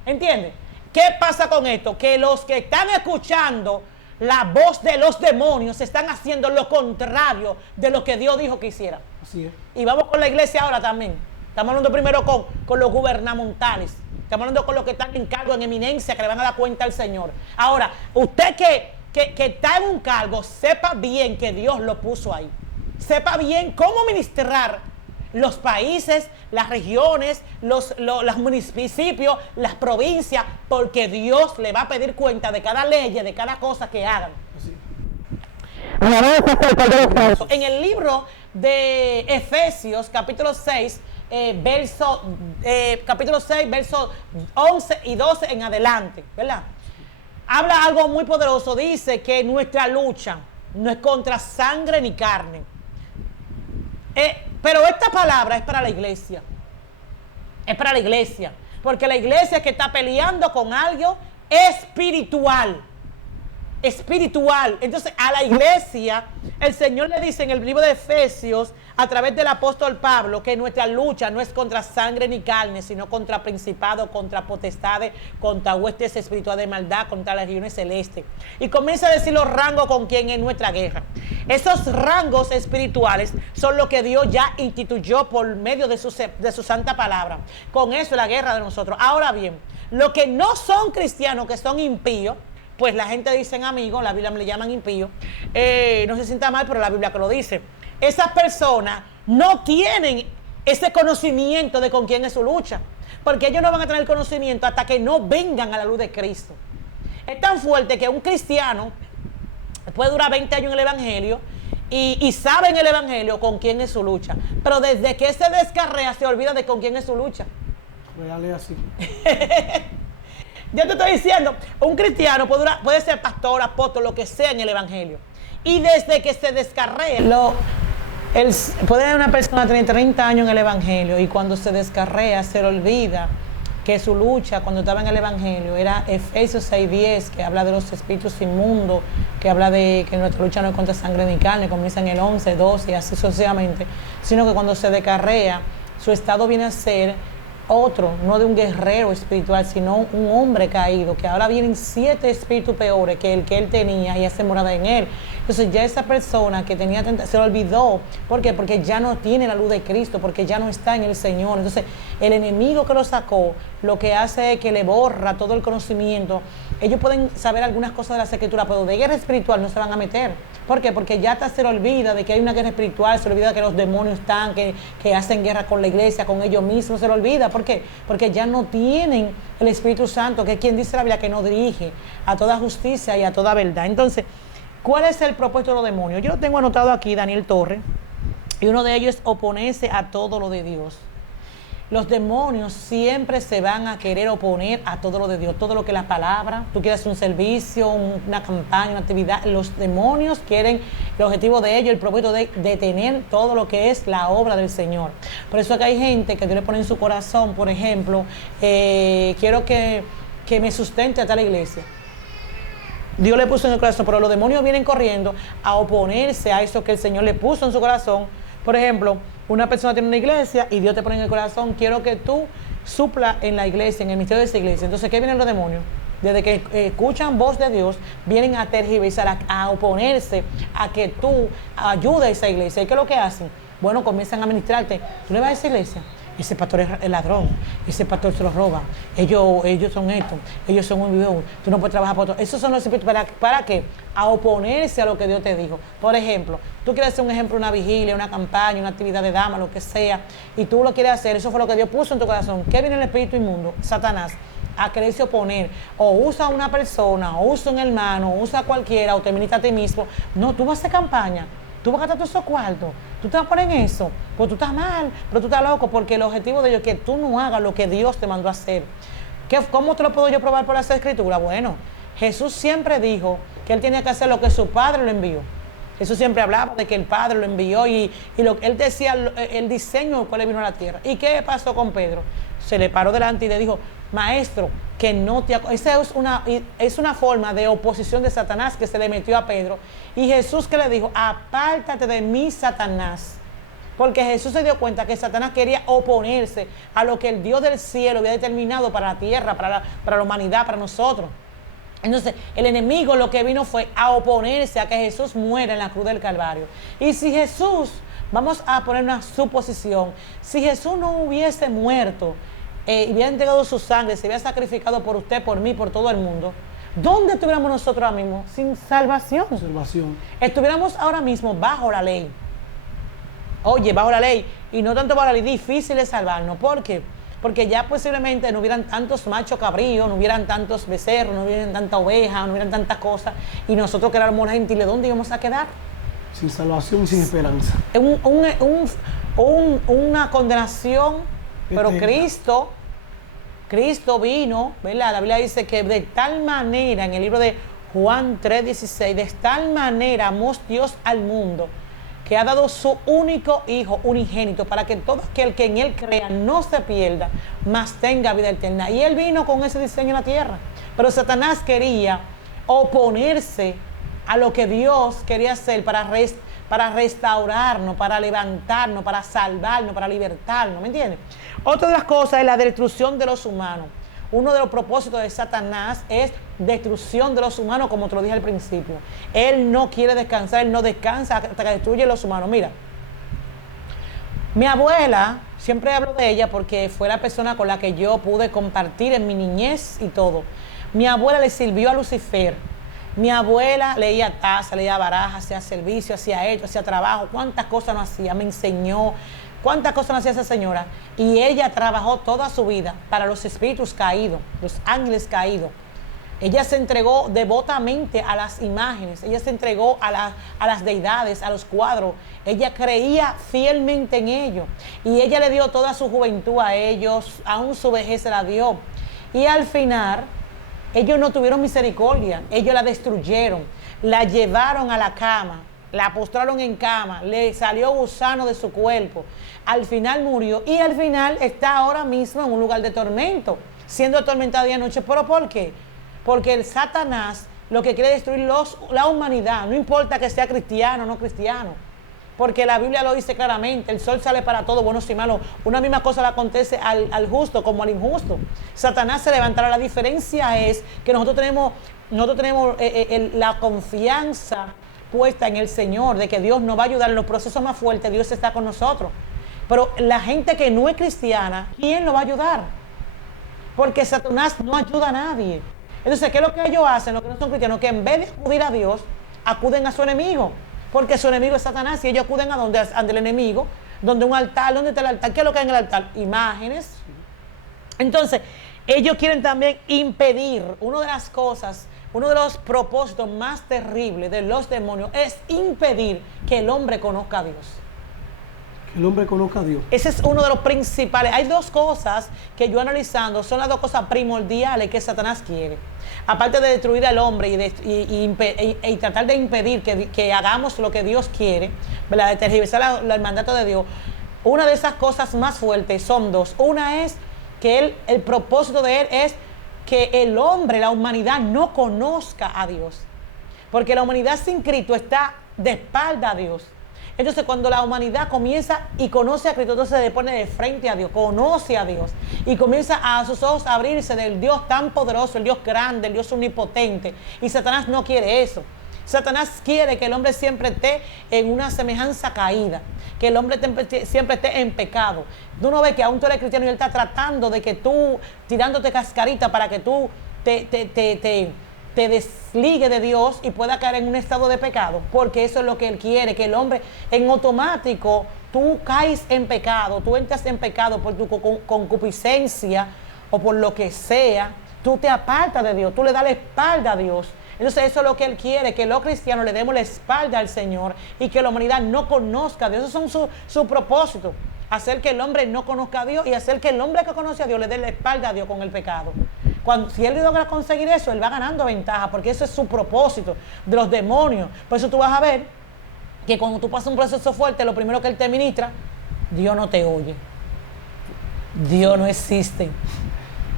¿Entiendes? ¿Qué pasa con esto? Que los que están escuchando la voz de los demonios están haciendo lo contrario de lo que Dios dijo que hiciera. Así es. Y vamos con la iglesia ahora también. Estamos hablando primero con los gubernamentales. Estamos hablando con los que están en cargo, en eminencia, que le van a dar cuenta al Señor. Ahora, usted que está en un cargo, sepa bien que Dios lo puso ahí. sepa bien cómo ministrar los países, las regiones, los municipios, las provincias, porque Dios le va a pedir cuenta de cada ley, de cada cosa que hagan. En el libro de Efesios, capítulo 6, versos 11 y 12 en adelante, ¿verdad? Habla algo muy poderoso, dice que nuestra lucha no es contra sangre ni carne. Pero esta palabra es para la iglesia. Es para la iglesia. Porque la iglesia es que está peleando con algo espiritual. Espiritual. Entonces a la iglesia el Señor le dice en el libro de Efesios a través del apóstol Pablo que nuestra lucha no es contra sangre ni carne, sino contra principados, contra potestades, contra huestes espirituales de maldad, contra las regiones celestes. Y comienza a decir los rangos con quien es nuestra guerra. Esos rangos espirituales son lo que Dios ya instituyó por medio de su santa palabra. Con eso es la guerra de nosotros. Ahora bien, los que no son cristianos, que son impíos, pues la gente dice amigos, la Biblia me le llaman impío, no se sienta mal, pero la Biblia que lo dice. Esas personas no tienen ese conocimiento de con quién es su lucha, porque ellos no van a tener conocimiento hasta que no vengan a la luz de Cristo. Es tan fuerte que un cristiano puede durar 20 años en el Evangelio y sabe en el Evangelio con quién es su lucha, pero desde que se descarrea se olvida de con quién es su lucha. Real es así. Yo te estoy diciendo, un cristiano puede ser pastor, apóstol, lo que sea en el Evangelio. Y desde que se descarrea, puede haber una persona tener 30 años en el Evangelio y cuando se descarrea se le olvida que su lucha cuando estaba en el Evangelio era Efesios 6:10, que habla de los espíritus inmundos, que habla de que nuestra lucha no es contra sangre ni carne, comienza en el 11, 12 y así sucesivamente, sino que cuando se descarrea, su estado viene a ser otro, no de un guerrero espiritual, sino un hombre caído, que ahora vienen 7 espíritus peores que el que él tenía y hace morada en él. Entonces ya esa persona que tenía se lo olvidó. ¿Por qué? Porque ya no tiene la luz de Cristo, porque ya no está en el Señor. Entonces el enemigo que lo sacó, lo que hace es que le borra todo el conocimiento. Ellos pueden saber algunas cosas de las Escrituras, pero de guerra espiritual no se van a meter. ¿Por qué? Porque ya se le olvida de que hay una guerra espiritual, se le olvida que los demonios están, que hacen guerra con la iglesia, con ellos mismos, se le olvida. ¿Por qué? Porque ya no tienen el Espíritu Santo, que es quien dice la Biblia que nos dirige a toda justicia y a toda verdad. Entonces, ¿cuál es el propósito de los demonios? Yo lo tengo anotado aquí, Daniel Torres, y uno de ellos es oponerse a todo lo de Dios. Los demonios siempre se van a querer oponer a todo lo de Dios, todo lo que es la palabra. Tú quieres un servicio, una campaña, una actividad. Los demonios quieren, el objetivo de ellos, el propósito de detener todo lo que es la obra del Señor. Por eso es que hay gente que Dios le pone en su corazón, por ejemplo, quiero que me sustente a tal iglesia. Dios le puso en el corazón, pero los demonios vienen corriendo a oponerse a eso que el Señor le puso en su corazón. Por ejemplo, una persona tiene una iglesia y Dios te pone en el corazón, quiero que tú supla en la iglesia, en el ministerio de esa iglesia. Entonces, ¿qué vienen los demonios? Desde que escuchan voz de Dios, vienen a tergiversar, a oponerse a que tú ayudes a esa iglesia. ¿Y qué es lo que hacen? Bueno, comienzan a ministrarte. ¿Tú le vas a esa iglesia? Ese pastor es el ladrón, ese pastor se lo roba, ellos son esto, ellos son un video, tú no puedes trabajar por otro. Esos son los espíritus, ¿para qué? A oponerse a lo que Dios te dijo. Por ejemplo, tú quieres hacer un ejemplo, una vigilia, una campaña, una actividad de dama, lo que sea, y tú lo quieres hacer, eso fue lo que Dios puso en tu corazón. ¿Qué viene el espíritu inmundo? Satanás, a quererse oponer, o usa a una persona, o usa a un hermano, o usa a cualquiera, o te ministra a ti mismo. No, tú vas a hacer campaña. Tú vas a gastar todos esos cuartos, tú te vas a poner en eso, pues tú estás mal, pero tú estás loco, porque el objetivo de ellos es que tú no hagas lo que Dios te mandó a hacer. ¿Cómo te lo puedo yo probar por las Escrituras? Bueno, Jesús siempre dijo que él tenía que hacer lo que su Padre lo envió. Jesús siempre hablaba de que el Padre lo envió y él decía el diseño del cual él vino a la tierra. ¿Y qué pasó con Pedro? Se le paró delante y le dijo, maestro, que no te... Esa es una forma de oposición de Satanás que se le metió a Pedro. Y Jesús que le dijo, apártate de mí, Satanás. Porque Jesús se dio cuenta que Satanás quería oponerse a lo que el Dios del cielo había determinado para la tierra, para la humanidad, para nosotros. Entonces, el enemigo lo que vino fue a oponerse a que Jesús muera en la cruz del Calvario. Y si Jesús, vamos a poner una suposición, si Jesús no hubiese muerto, y hubiera entregado su sangre, se hubiera sacrificado por usted, por mí, por todo el mundo, ¿dónde estuviéramos nosotros ahora mismo? Sin salvación. Salvación. Estuviéramos ahora mismo bajo la ley. oye, bajo la ley, y no tanto bajo la ley, difícil de salvarnos. ¿Por qué? Porque ya posiblemente no hubieran tantos machos cabríos, no hubieran tantos becerros, no hubieran tanta oveja, no hubieran tantas cosas, y nosotros que éramos los gentiles, ¿dónde íbamos a quedar? Sin salvación y sin esperanza. Una condenación, pero Cristo vino, ¿verdad? La Biblia dice que de tal manera, en el libro de Juan 3:16, de tal manera amó Dios al mundo, que ha dado su único Hijo unigénito, para que todo aquel que en Él crea no se pierda, mas tenga vida eterna. Y Él vino con ese diseño en la tierra. Pero Satanás quería oponerse a lo que Dios quería hacer para restaurarnos, para levantarnos, para salvarnos, para libertarnos, ¿me entiendes? Otra de las cosas es la destrucción de los humanos. Uno de los propósitos de Satanás es destrucción de los humanos, como te lo dije al principio. Él no quiere descansar, él no descansa hasta que destruye los humanos. Mira, mi abuela, siempre hablo de ella porque fue la persona con la que yo pude compartir en mi niñez y todo. Mi abuela le sirvió a Lucifer. Mi abuela leía taza, leía baraja, hacía servicio, hacía esto, hacía trabajo. ¿Cuántas cosas no hacía? Me enseñó. ¿Cuántas cosas no hacía esa señora? Y ella trabajó toda su vida para los espíritus caídos, los ángeles caídos. Ella se entregó devotamente a las imágenes, ella se entregó a las deidades, a los cuadros. Ella creía fielmente en ellos. Y ella le dio toda su juventud a ellos, aún su vejez se la dio. Y al final, ellos no tuvieron misericordia, ellos la destruyeron, la llevaron a la cama, la postraron en cama, le salió gusano de su cuerpo, al final murió y al final está ahora mismo en un lugar de tormento, siendo atormentada día y noche. ¿Pero por qué? Porque el Satanás lo que quiere destruir la humanidad, no importa que sea cristiano o no cristiano, porque la Biblia lo dice claramente, el sol sale para todo, buenos y malos. Una misma cosa le acontece al justo como al injusto. Satanás se levantará. La diferencia es que nosotros tenemos la confianza puesta en el Señor, de que Dios nos va a ayudar en los procesos más fuertes. Dios está con nosotros. Pero la gente que no es cristiana, ¿quién lo va a ayudar? Porque Satanás no ayuda a nadie. Entonces, ¿qué es lo que ellos hacen, los que no son cristianos? Que en vez de acudir a Dios, acuden a su enemigo. Porque su enemigo es Satanás. Y ellos acuden a donde, ante el enemigo, donde un altar. ¿Dónde está el altar? ¿Qué es lo que hay en el altar? Imágenes. Entonces, ellos quieren también impedir. Una de las cosas, uno de los propósitos más terribles de los demonios es impedir que el hombre conozca a Dios. Que el hombre conozca a Dios. Ese es uno de los principales. Hay dos cosas que yo analizando, son las dos cosas primordiales que Satanás quiere. Aparte de destruir al hombre y tratar de impedir que hagamos lo que Dios quiere, ¿verdad? De tergiversar el mandato de Dios. Una de esas cosas más fuertes son dos. Una es que el propósito de él es que el hombre, la humanidad, no conozca a Dios. Porque la humanidad sin Cristo está de espalda a Dios. Entonces, cuando la humanidad comienza y conoce a Cristo, entonces se pone de frente a Dios, conoce a Dios y comienza a sus ojos a abrirse del Dios tan poderoso, el Dios grande, el Dios omnipotente. Y Satanás no quiere eso. Satanás quiere que el hombre siempre esté en una semejanza caída, que el hombre siempre esté en pecado. Tú no ves que aún tú eres cristiano y él está tratando de que tú, tirándote cascarita para que tú te desligue de Dios y pueda caer en un estado de pecado, porque eso es lo que él quiere, que el hombre en automático, tú caes en pecado, tú entras en pecado por tu concupiscencia o por lo que sea, tú te apartas de Dios, tú le das la espalda a Dios. Entonces eso es lo que él quiere, que los cristianos le demos la espalda al Señor y que la humanidad no conozca a Dios. Esos son su propósito, hacer que el hombre no conozca a Dios y hacer que el hombre que conoce a Dios le dé la espalda a Dios con el pecado. Si él logra conseguir eso, él va ganando ventaja, porque eso es su propósito de los demonios. Por eso tú vas a ver que cuando tú pasas un proceso fuerte, lo primero que él te ministra, Dios no te oye, Dios no existe,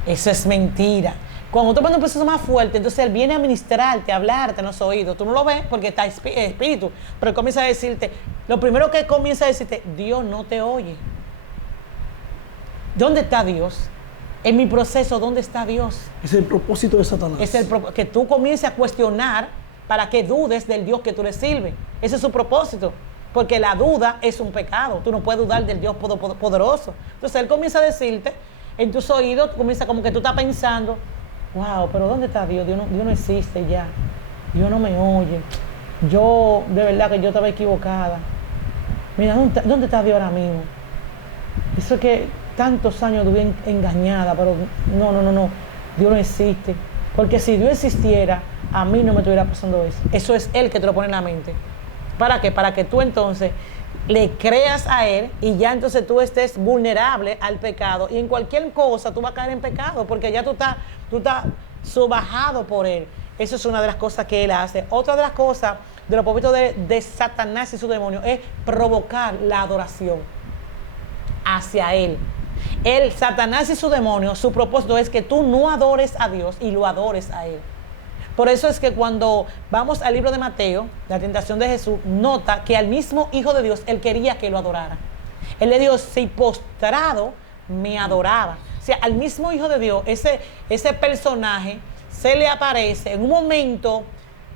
eso es mentira. Cuando tú pasas un proceso más fuerte, entonces él viene a ministrarte, a hablarte en los oídos. Tú no lo ves porque está espíritu, pero él comienza a decirte, lo primero que comienza a decirte, Dios no te oye. ¿Dónde está Dios? En mi proceso, ¿dónde está Dios? Es el propósito de Satanás. Es que tú comiences a cuestionar para que dudes del Dios que tú le sirves. Ese es su propósito. Porque la duda es un pecado. Tú no puedes dudar del Dios poderoso. Entonces él comienza a decirte en tus oídos, comienza como que tú estás pensando, wow, pero ¿dónde está Dios? Dios no existe ya. Dios no me oye. Yo, de verdad que yo estaba equivocada. Mira, ¿dónde está Dios ahora mismo? Eso es que tantos años estuve engañada, pero no, Dios no existe. Porque si Dios existiera, a mí no me estuviera pasando eso. Eso es Él que te lo pone en la mente. ¿Para qué? Para que tú entonces le creas a Él y ya entonces tú estés vulnerable al pecado. Y en cualquier cosa tú vas a caer en pecado porque ya tú estás subajado por Él. Eso es una de las cosas que Él hace. Otra de las cosas de los propósitos de Satanás y su demonio es provocar la adoración hacia Él. Satanás y su demonio, su propósito es que tú no adores a Dios y lo adores a Él. Por eso es que cuando vamos al libro de Mateo, la tentación de Jesús, nota que al mismo Hijo de Dios, Él quería que lo adorara. Él le dijo, si postrado me adoraba. O sea, al mismo Hijo de Dios, ese personaje se le aparece en un momento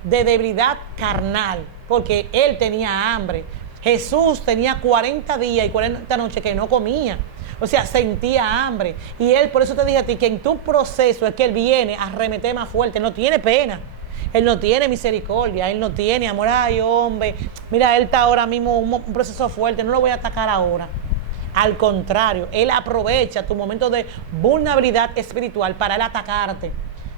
de debilidad carnal, porque Él tenía hambre. Jesús tenía 40 días y 40 noches que no comía. O sea, sentía hambre. Y Él, por eso te dije a ti, que en tu proceso es que Él viene a arremeter más fuerte. Él no tiene pena. Él no tiene misericordia. Él no tiene amor. Ay, hombre. Mira, Él está ahora mismo en un proceso fuerte. No lo voy a atacar ahora. Al contrario, Él aprovecha tu momento de vulnerabilidad espiritual para Él atacarte.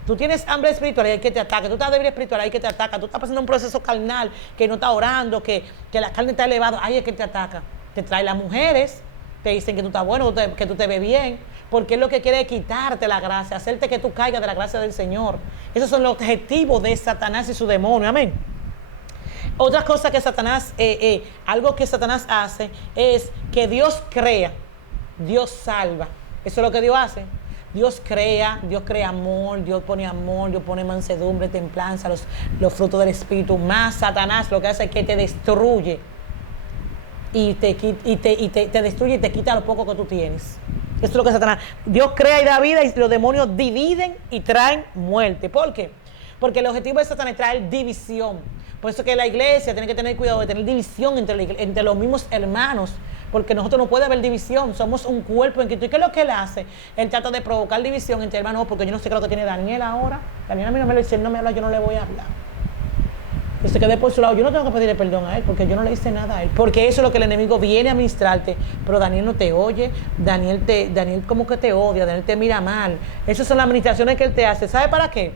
Tú tienes hambre espiritual y hay que te ataque. Tú estás débil espiritual, hay que te ataca. Tú estás pasando un proceso carnal que no está orando, que la carne está elevada. Ahí es que te ataca. Te trae las mujeres. Te dicen que tú estás bueno, que tú te ves bien, porque es lo que quiere quitarte la gracia, hacerte que tú caigas de la gracia del Señor. Esos son los objetivos de Satanás y su demonio, amén. Otra cosa que Satanás, algo que Satanás hace es que Dios crea, Dios salva. Eso es lo que Dios hace. Dios crea amor, Dios pone mansedumbre, templanza, los frutos del Espíritu. Más Satanás lo que hace es que te destruye. Y te destruye y te quita lo poco que tú tienes. Esto es lo que Satanás. Dios crea y da vida y los demonios dividen y traen muerte. ¿Por qué? Porque el objetivo de Satanás es traer división. Por eso que la iglesia tiene que tener cuidado de tener división entre los mismos hermanos. Porque nosotros no puede haber división. Somos un cuerpo en Cristo. ¿Y qué es lo que Él hace? Él trata de provocar división entre hermanos. Porque yo no sé qué es lo que tiene Daniel ahora. Daniel a mí no me lo dice, él no me habla, yo no le voy a hablar. Que se quede por su lado. Yo no tengo que pedirle perdón a él porque yo no le hice nada a él. Porque eso es lo que el enemigo viene a ministrarte. Pero Daniel no te oye. Daniel como que te odia. Daniel te mira mal. Esas son las administraciones que él te hace. ¿Sabe para qué?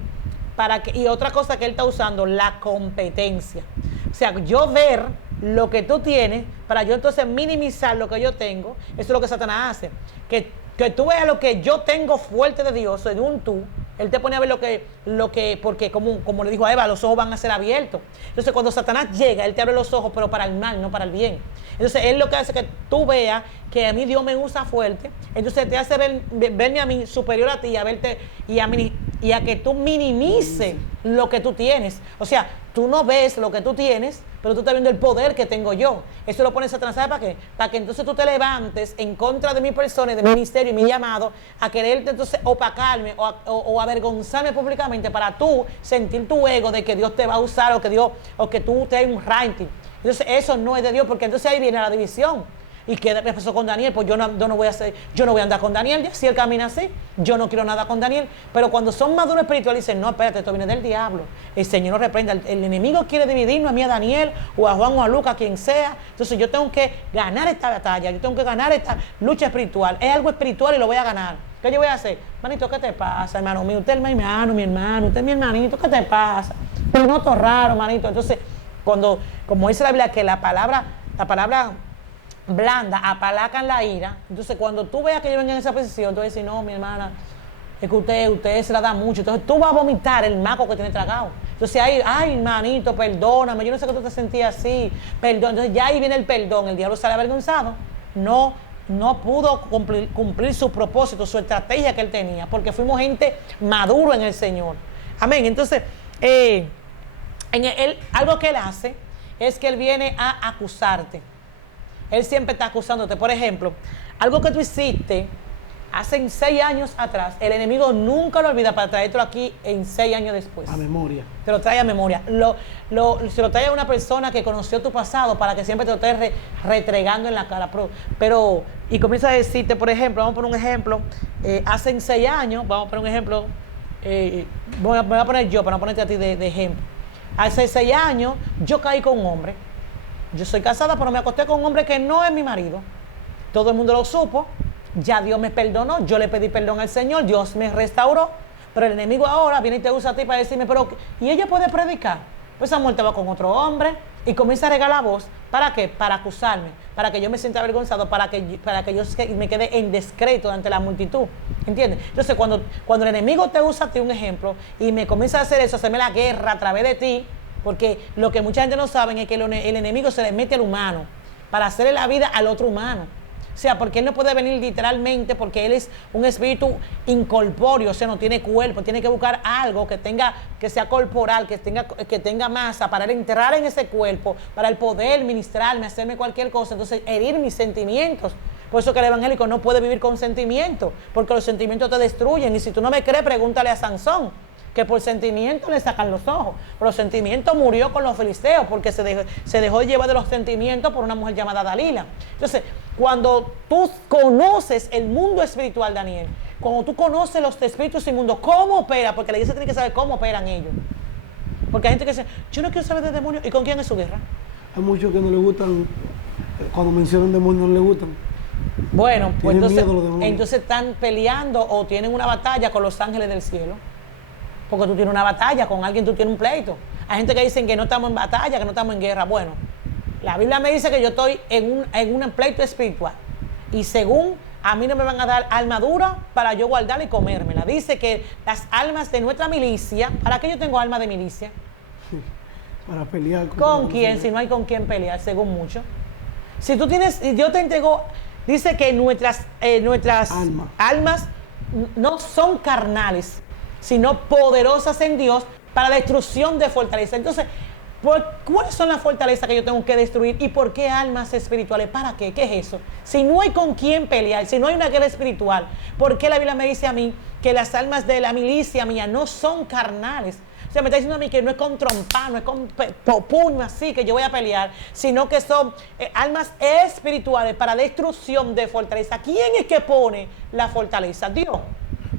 Y otra cosa que él está usando, la competencia. O sea, yo ver lo que tú tienes para yo entonces minimizar lo que yo tengo. Eso es lo que Satanás hace. Que tú veas lo que yo tengo fuerte de Dios, según tú. Él te pone a ver porque como le dijo a Eva, los ojos van a ser abiertos. Entonces cuando Satanás llega, él te abre los ojos, pero para el mal, no para el bien. Entonces él lo que hace es que tú veas que a mí Dios me usa fuerte. Entonces te hace verme a mí superior a ti, a verte y a que tú minimices lo que tú tienes. O sea, tú no ves lo que tú tienes, pero tú estás viendo el poder que tengo yo. Eso lo pone Satanás, ¿sabes para qué? Para que entonces tú te levantes en contra de mi persona y de mi ministerio y mi llamado a quererte entonces opacarme o avergonzarme públicamente para tú sentir tu ego de que Dios te va a usar o que tú te un ranking. Entonces eso no es de Dios, porque entonces ahí viene la división. ¿Y qué pasó con Daniel? Pues yo no voy a andar con Daniel, si él camina así, yo no quiero nada con Daniel. Pero cuando son maduros espirituales dicen, no, espérate, esto viene del diablo. El Señor nos reprenda. El enemigo quiere dividirnos a mí, a Daniel, o a Juan, o a Lucas, quien sea. Entonces yo tengo que ganar esta batalla, yo tengo que ganar esta lucha espiritual. Es algo espiritual y lo voy a ganar. ¿Qué yo voy a hacer? Manito, ¿qué te pasa, hermano mío? Usted es mi hermano, usted es mi hermanito, ¿qué te pasa? Pero no todo raro, manito. Entonces, como dice la Biblia, que la palabra blanda apalacan la ira. Entonces cuando tú veas que yo venga en esa posición, tú vas a decir, no, mi hermana, es que usted se la da mucho. Entonces tú vas a vomitar el maco que tiene tragado. Entonces ay, hermanito, perdóname, yo no sé que tú te sentías así, perdón. Entonces ya ahí viene el perdón. El diablo sale avergonzado. No pudo cumplir su propósito, su estrategia que él tenía, porque fuimos gente maduro en el Señor. Amén. Entonces algo que él hace es que él viene a acusarte. Él siempre está acusándote. Por ejemplo, algo que tú hiciste hace 6 años atrás, el enemigo nunca lo olvida para traértelo aquí en 6 años después. A memoria. Te lo trae a memoria. Se lo trae a una persona que conoció tu pasado para que siempre te lo esté retregando en la cara. Y comienza a decirte, por ejemplo, vamos a poner un ejemplo, hace 6 años, vamos a poner un ejemplo, me voy a poner yo para no ponerte a ti de ejemplo. Hace 6 años yo caí con un hombre. Yo soy casada, pero me acosté con un hombre que no es mi marido. Todo el mundo lo supo. Ya Dios me perdonó. Yo le pedí perdón al Señor. Dios me restauró. Pero el enemigo ahora viene y te usa a ti para decirme, pero ¿y ella puede predicar? Pues esa mujer va con otro hombre y comienza a regar la voz. ¿Para qué? Para acusarme, para que yo me sienta avergonzado, para que yo me quede en descreto ante la multitud. ¿Entiendes? Entonces, cuando el enemigo te usa a ti, un ejemplo, y me comienza a hacer eso, hacerme la guerra a través de ti, porque lo que mucha gente no sabe es que el enemigo se le mete al humano para hacerle la vida al otro humano. O sea, porque él no puede venir literalmente, porque él es un espíritu incorpóreo, o sea, no tiene cuerpo, tiene que buscar algo que sea corporal, que tenga masa, para él entrar en ese cuerpo, para él poder ministrarme, hacerme cualquier cosa, entonces herir mis sentimientos. Por eso que el evangélico no puede vivir con sentimientos, porque los sentimientos te destruyen, y si tú no me crees, pregúntale a Sansón, que por sentimientos le sacan los ojos. Por los sentimientos murió con los filisteos, porque se dejó llevar de los sentimientos por una mujer llamada Dalila. Entonces, cuando tú conoces el mundo espiritual, Daniel, cuando tú conoces los espíritus inmundos, cómo opera, porque la iglesia tiene que saber cómo operan ellos. Porque hay gente que dice, yo no quiero saber de demonios. ¿Y con quién es su guerra? Hay muchos que no les gustan, cuando mencionan demonios no les gustan. Bueno, pues entonces están peleando o tienen una batalla con los ángeles del cielo. Porque tú tienes una batalla con alguien, tú tienes un pleito. Hay gente que dicen que no estamos en batalla, que no estamos en guerra. Bueno, la Biblia me dice que yo estoy en un pleito espiritual. Y según a mí no me van a dar armadura para yo guardarla y comérmela. Dice que las almas de nuestra milicia, ¿para qué yo tengo alma de milicia? Para pelear. ¿Con quién? Si no hay con quién pelear, según mucho. Si tú tienes, Dios te entregó, dice que nuestras almas no son carnales, sino poderosas en Dios para destrucción de fortaleza. Entonces, ¿cuáles son las fortalezas que yo tengo que destruir? ¿Y por qué almas espirituales? ¿Para qué? ¿Qué es eso? Si no hay con quién pelear, si no hay una guerra espiritual, ¿por qué la Biblia me dice a mí que las almas de la milicia mía no son carnales? O sea, me está diciendo a mí que no es con trompa, no es con puño así que yo voy a pelear, sino que son almas espirituales para destrucción de fortaleza. ¿Quién es que pone la fortaleza? Dios.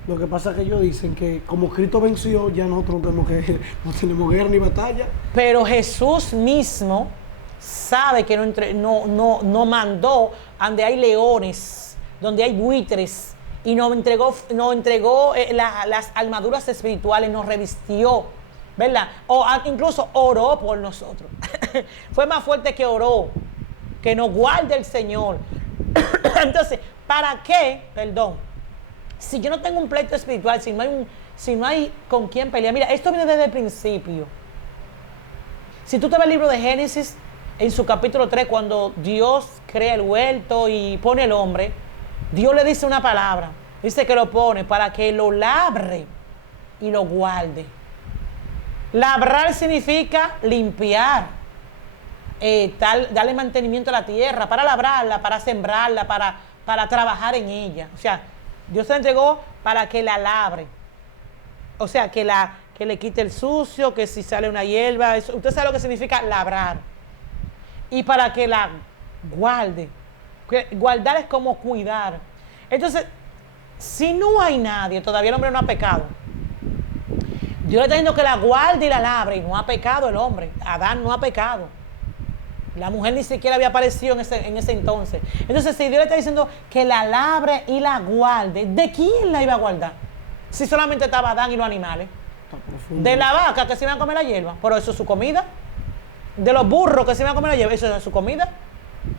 Lo que pasa es que ellos dicen que como Cristo venció, ya nosotros no tenemos guerra ni batalla. Pero Jesús mismo sabe que no mandó donde hay leones, donde hay buitres, y nos entregó las armaduras espirituales, nos revistió, ¿verdad? O incluso oró por nosotros. Fue más fuerte que oró, que nos guarde el Señor. Entonces, ¿para qué? Perdón. Si yo no tengo un pleito espiritual, si no hay con quién pelear. Mira, esto viene desde el principio. Si tú te ves el libro de Génesis, en su capítulo 3, cuando Dios crea el huerto y pone el hombre, Dios le dice una palabra. Dice que lo pone para que lo labre y lo guarde. Labrar significa limpiar, darle mantenimiento a la tierra, para labrarla, para sembrarla, para trabajar en ella. O sea, Dios se la entregó para que la labre. O sea, que le quite el sucio, que si sale una hierba, eso, usted sabe lo que significa labrar. Y para que la guarde. Guardar es como cuidar. Entonces, si no hay nadie, todavía el hombre no ha pecado. Dios le está diciendo que la guarde y la labre, y no ha pecado el hombre. Adán no ha pecado. La mujer ni siquiera había aparecido en ese entonces. Entonces, si Dios le está diciendo que la labre y la guarde, ¿de quién la iba a guardar? Si solamente estaba Adán y los animales. De la vaca que se iban a comer la hierba, pero eso es su comida. De los burros que se iban a comer la hierba, eso era su comida.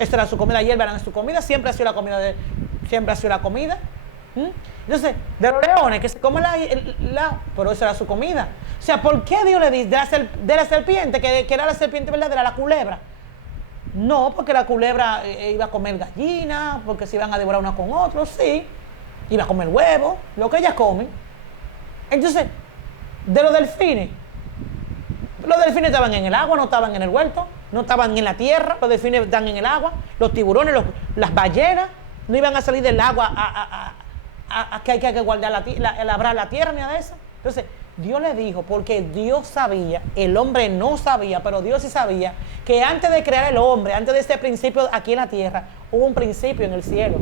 Esa era su comida, la hierba era su comida. Siempre ha sido la comida siempre ha sido la comida. Entonces, de los leones que se comen pero eso era su comida. O sea, ¿por qué Dios le dice de la serpiente, que era la serpiente verdadera, la culebra? No, porque la culebra iba a comer gallinas, porque se iban a devorar unos con otros, sí. Iba a comer huevos, lo que ellas comen. Entonces, de los delfines estaban en el agua, no estaban en el huerto, no estaban en la tierra, los delfines están en el agua, los tiburones, las ballenas, no iban a salir del agua a que hay que guardar labrar la tierra ni nada de eso. Entonces, Dios le dijo, porque Dios sabía, el hombre no sabía, pero Dios sí sabía, que antes de crear el hombre, antes de este principio aquí en la tierra, hubo un principio en el cielo.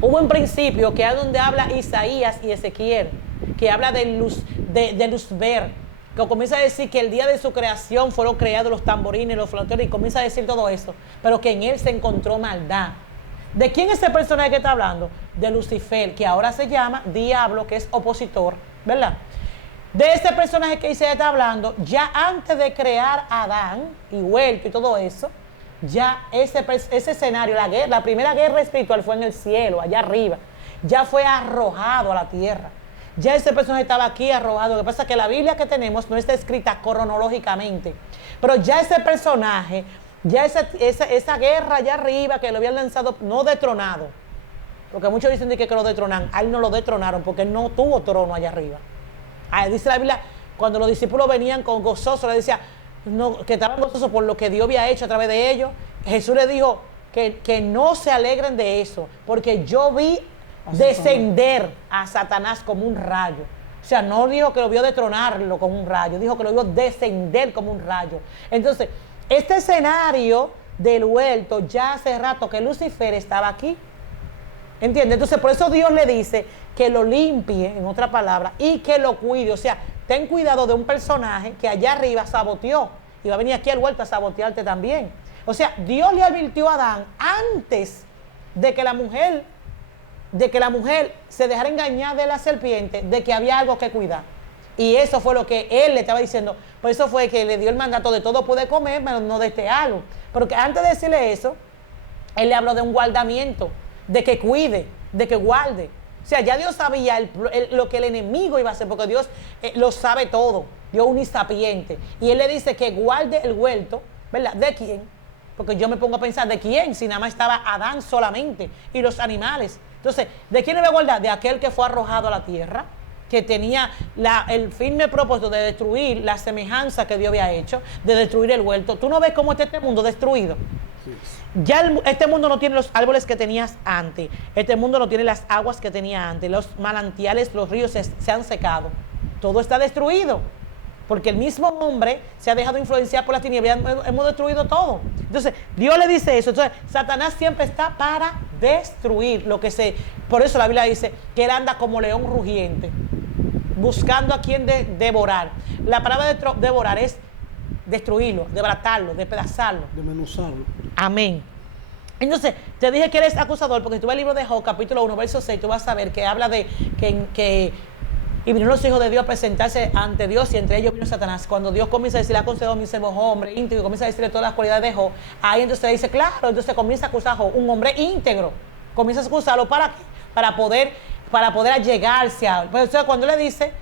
Hubo un principio que es donde habla Isaías y Ezequiel, que habla de luz ver, que comienza a decir que el día de su creación fueron creados los tamborines, los flauteros, y comienza a decir todo eso, pero que en él se encontró maldad. ¿De quién es ese personaje que está hablando? De Lucifer, que ahora se llama diablo, que es opositor, ¿verdad? De ese personaje que se está hablando, ya antes de crear a Adán y huerto y todo eso, ya ese escenario, la primera guerra espiritual fue en el cielo, allá arriba, ya fue arrojado a la tierra. Ya ese personaje estaba aquí arrojado. Lo que pasa es que la Biblia que tenemos no está escrita cronológicamente, pero ya ese personaje, ya esa guerra allá arriba que lo habían lanzado, no detronado, porque muchos dicen que lo detronan, a él no lo detronaron porque él no tuvo trono allá arriba. Dice la Biblia, cuando los discípulos venían con gozosos, le decía que estaban gozosos por lo que Dios había hecho a través de ellos. Jesús le dijo que no se alegren de eso, porque yo vi descender a Satanás como un rayo. O sea, no dijo que lo vio detronarlo como un rayo, dijo que lo vio descender como un rayo. Entonces, este escenario del huerto, ya hace rato que Lucifer estaba aquí. ¿Entiendes? Entonces, por eso Dios le dice que lo limpie, en otra palabra, y que lo cuide. O sea, ten cuidado de un personaje que allá arriba saboteó y va a venir aquí al huerto a sabotearte también. O sea, Dios le advirtió a Adán antes de que la mujer se dejara engañar de la serpiente, de que había algo que cuidar. Y eso fue lo que él le estaba diciendo. Por eso fue que le dio el mandato de todo puede comer, pero no de este árbol. Porque antes de decirle eso, él le habló de un guardamiento, de que cuide, de que guarde. O sea, ya Dios sabía lo que el enemigo iba a hacer, porque Dios lo sabe todo. Dios es unisapiente. Y él le dice que guarde el huerto, ¿verdad? ¿De quién? Porque yo me pongo a pensar, ¿de quién? Si nada más estaba Adán solamente y los animales. Entonces, ¿de quién le va a guardar? De aquel que fue arrojado a la tierra, que tenía el firme propósito de destruir la semejanza que Dios había hecho, de destruir el huerto. ¿Tú no ves cómo está este mundo destruido? Sí. Ya este mundo no tiene los árboles que tenías antes. Este mundo no tiene las aguas que tenía antes. Los manantiales, los ríos se han secado. Todo está destruido. Porque el mismo hombre se ha dejado influenciar por las tinieblas. Hemos destruido todo. Entonces, Dios le dice eso. Entonces, Satanás siempre está para destruir lo que por eso la Biblia dice que él anda como león rugiente, buscando a quien devorar. La palabra de devorar es destruirlo, desbaratarlo, despedazarlo, desmenuzarlo. Amén. Entonces, te dije que eres acusador, porque si tú ves el libro de Job, capítulo 1, verso 6, tú vas a ver que habla de que y vinieron los hijos de Dios a presentarse ante Dios, y entre ellos vino Satanás. Cuando Dios comienza a decirle, ha concedido a mi servo hombre íntegro, y comienza a decirle todas las cualidades de Job, ahí entonces dice, claro, entonces comienza a acusar a Job, un hombre íntegro. Comienza a acusarlo, ¿para qué? Para poder allegarse a él. Pues, o sea, cuando le dice,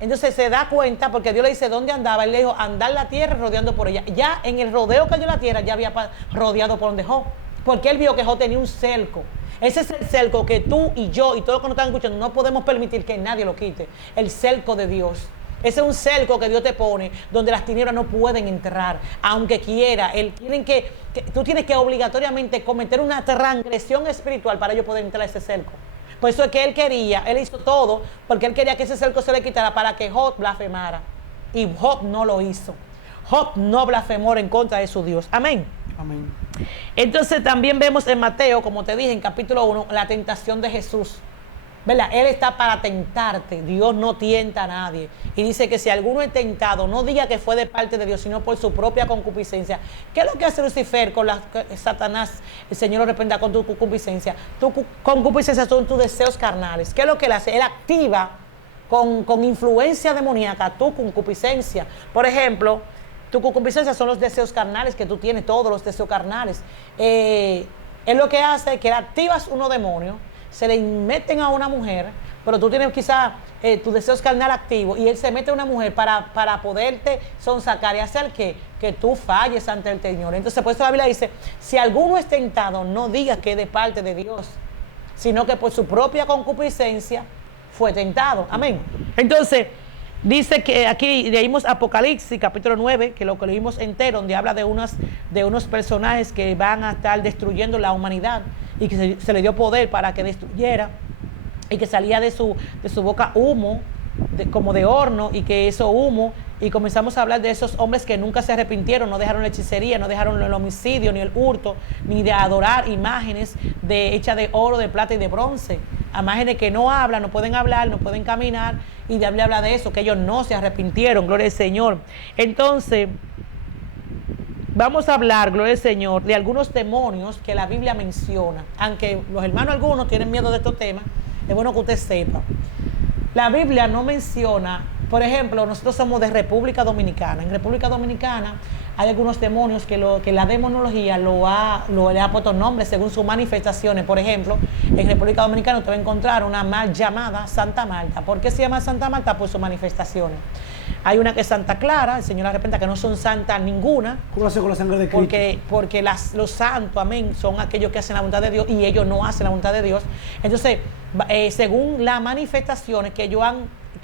entonces se da cuenta, porque Dios le dice dónde andaba. Él le dijo, andar la tierra rodeando por ella. Ya en el rodeo que dio la tierra, ya había rodeado por donde Job, porque él vio que Job tenía un cerco. Ese es el cerco que tú y yo y todos los que nos están escuchando no podemos permitir que nadie lo quite. El cerco de Dios. Ese es un cerco que Dios te pone donde las tinieblas no pueden entrar, aunque quiera. Tú tienes que obligatoriamente cometer una transgresión espiritual para ellos poder entrar a ese cerco. Por eso es que él hizo todo, porque él quería que ese cerco se le quitara para que Job blasfemara. Y Job no lo hizo. Job no blasfemó en contra de su Dios. Amén. Amén. Entonces también vemos en Mateo, como te dije, en capítulo 1, la tentación de Jesús. ¿Verdad? Él está para tentarte. Dios no tienta a nadie. Y dice que si alguno es tentado, no diga que fue de parte de Dios, sino por su propia concupiscencia. ¿Qué es lo que hace Lucifer con Satanás? El Señor lo reprenda con tu concupiscencia. Tu concupiscencia son tus deseos carnales. ¿Qué es lo que él hace? Él activa con influencia demoníaca tu concupiscencia. Por ejemplo, tu concupiscencia son los deseos carnales que tú tienes, todos los deseos carnales. Él lo que hace es que activas unos demonios, se le meten a una mujer, pero tú tienes quizás tus deseos carnal activos, y él se mete a una mujer para poderte sonsacar y hacer que tú falles ante el Señor. Entonces, por eso la Biblia dice, si alguno es tentado, no diga que es de parte de Dios, sino que por su propia concupiscencia fue tentado. Amén. Entonces, dice que aquí leímos Apocalipsis, capítulo 9, que lo leímos entero, donde habla de unos personajes que van a estar destruyendo la humanidad, y que se le dio poder para que destruyera, y que salía de su boca humo, como de horno, y que eso humo, y comenzamos a hablar de esos hombres que nunca se arrepintieron, no dejaron la hechicería, no dejaron el homicidio, ni el hurto, ni de adorar imágenes hechas de oro, de plata y de bronce. imágenes que no hablan, no pueden hablar, no pueden caminar, y la Biblia habla de eso, que ellos no se arrepintieron, gloria al Señor. Entonces, vamos a hablar, gloria al Señor, de algunos demonios que la Biblia menciona. Aunque los hermanos algunos tienen miedo de estos temas, es bueno que usted sepa. La Biblia no menciona, por ejemplo, nosotros somos de República Dominicana. En República Dominicana hay algunos demonios que la demonología le ha puesto nombres según sus manifestaciones. Por ejemplo, en República Dominicana usted va a encontrar una mal llamada Santa Marta. ¿Por qué se llama Santa Marta? Por sus manifestaciones. Hay una que es Santa Clara, el Señor la arrepienta, que no son santas ninguna. Cúrase con la sangre de Cristo. Porque los santos, amén, son aquellos que hacen la voluntad de Dios y ellos no hacen la voluntad de Dios. Entonces, según las manifestaciones que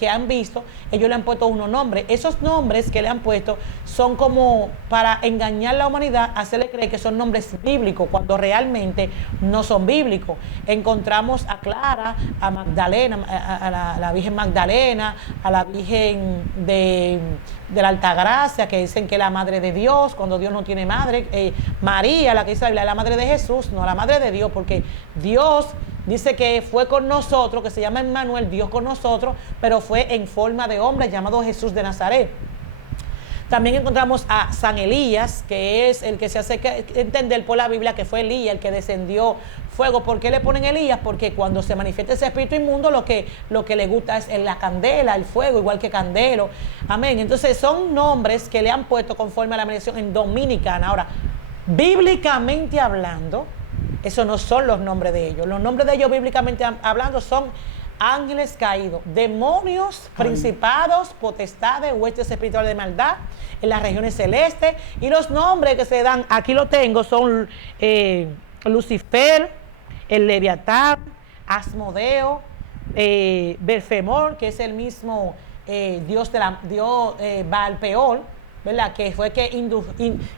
han visto, ellos le han puesto unos nombres. Esos nombres que le han puesto son como para engañar a la humanidad, hacerle creer que son nombres bíblicos, cuando realmente no son bíblicos. Encontramos a Clara, a Magdalena, a la Virgen Magdalena, a la Virgen de la Altagracia, que dicen que es la madre de Dios, cuando Dios no tiene madre. María, la que dice la Biblia, es la madre de Jesús, no la madre de Dios, porque Dios dice que fue con nosotros, que se llama Emmanuel, Dios con nosotros, pero fue en forma de hombre, llamado Jesús de Nazaret. También encontramos a San Elías, que es el que se hace entender por la Biblia que fue Elías el que descendió fuego. ¿Por qué le ponen Elías? Porque cuando se manifiesta ese espíritu inmundo, lo que le gusta es la candela, el fuego, igual que Candelo. Amén. Entonces son nombres que le han puesto conforme a la medición en Dominicana. Ahora, bíblicamente hablando, esos no son los nombres de ellos. Los nombres de ellos, bíblicamente hablando, son ángeles caídos, demonios, principados, potestades, huestes espirituales de maldad en las regiones celestes. Y los nombres que se dan, aquí lo tengo, son Lucifer, el Leviatán, Asmodeo, Belfemor, que es el mismo dios Baal-peor, ¿verdad? Que fue que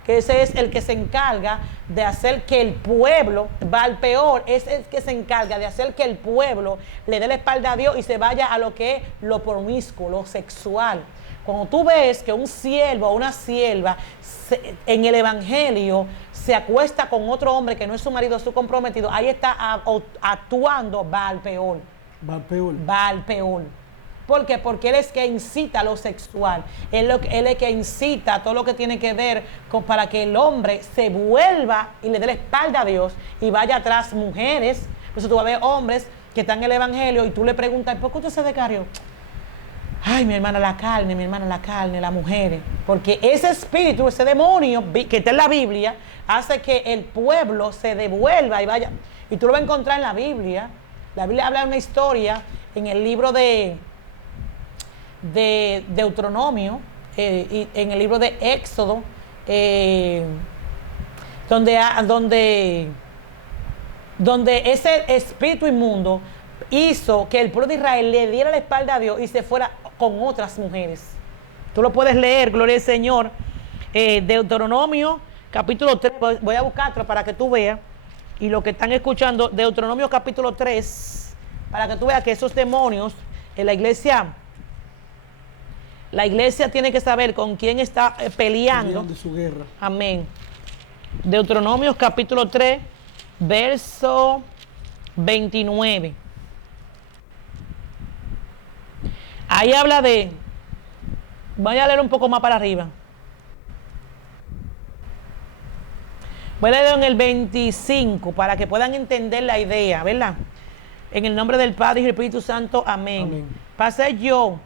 ese es el que se encarga de hacer que el pueblo, Baal-peor es el que se encarga de hacer que el pueblo le dé la espalda a Dios y se vaya a lo que es lo promiscuo, lo sexual. Cuando tú ves que un siervo o una sierva en el evangelio se acuesta con otro hombre que no es su marido, su comprometido, ahí está actuando Baal-peor. Baal-peor. ¿Por qué? Porque él es que incita a lo sexual. Él es que incita a todo lo que tiene que ver para que el hombre se vuelva y le dé la espalda a Dios y vaya atrás mujeres. Por eso tú vas a ver hombres que están en el evangelio y tú le preguntas, ¿por qué usted se declaró? Ay, mi hermana, la carne, las mujeres. Porque ese espíritu, ese demonio que está en la Biblia, hace que el pueblo se devuelva y vaya. Y tú lo vas a encontrar en la Biblia. La Biblia habla de una historia en el libro de Deuteronomio, y en el libro de Éxodo, donde ese espíritu inmundo hizo que el pueblo de Israel le diera la espalda a Dios y se fuera con otras mujeres. Tú lo puedes leer, gloria al Señor. Deuteronomio capítulo 3, voy a buscarlo para que tú veas, y los que están escuchando, Deuteronomio capítulo 3, para que tú veas que esos demonios en la iglesia tiene que saber con quién está peleando. De su guerra. Amén. Deuteronomio capítulo 3, verso 29. Ahí habla de, voy a leer un poco más para arriba. Voy a leer en el 25 para que puedan entender la idea, ¿verdad? En el nombre del Padre y del Espíritu Santo, amén. Amén. Pase yo,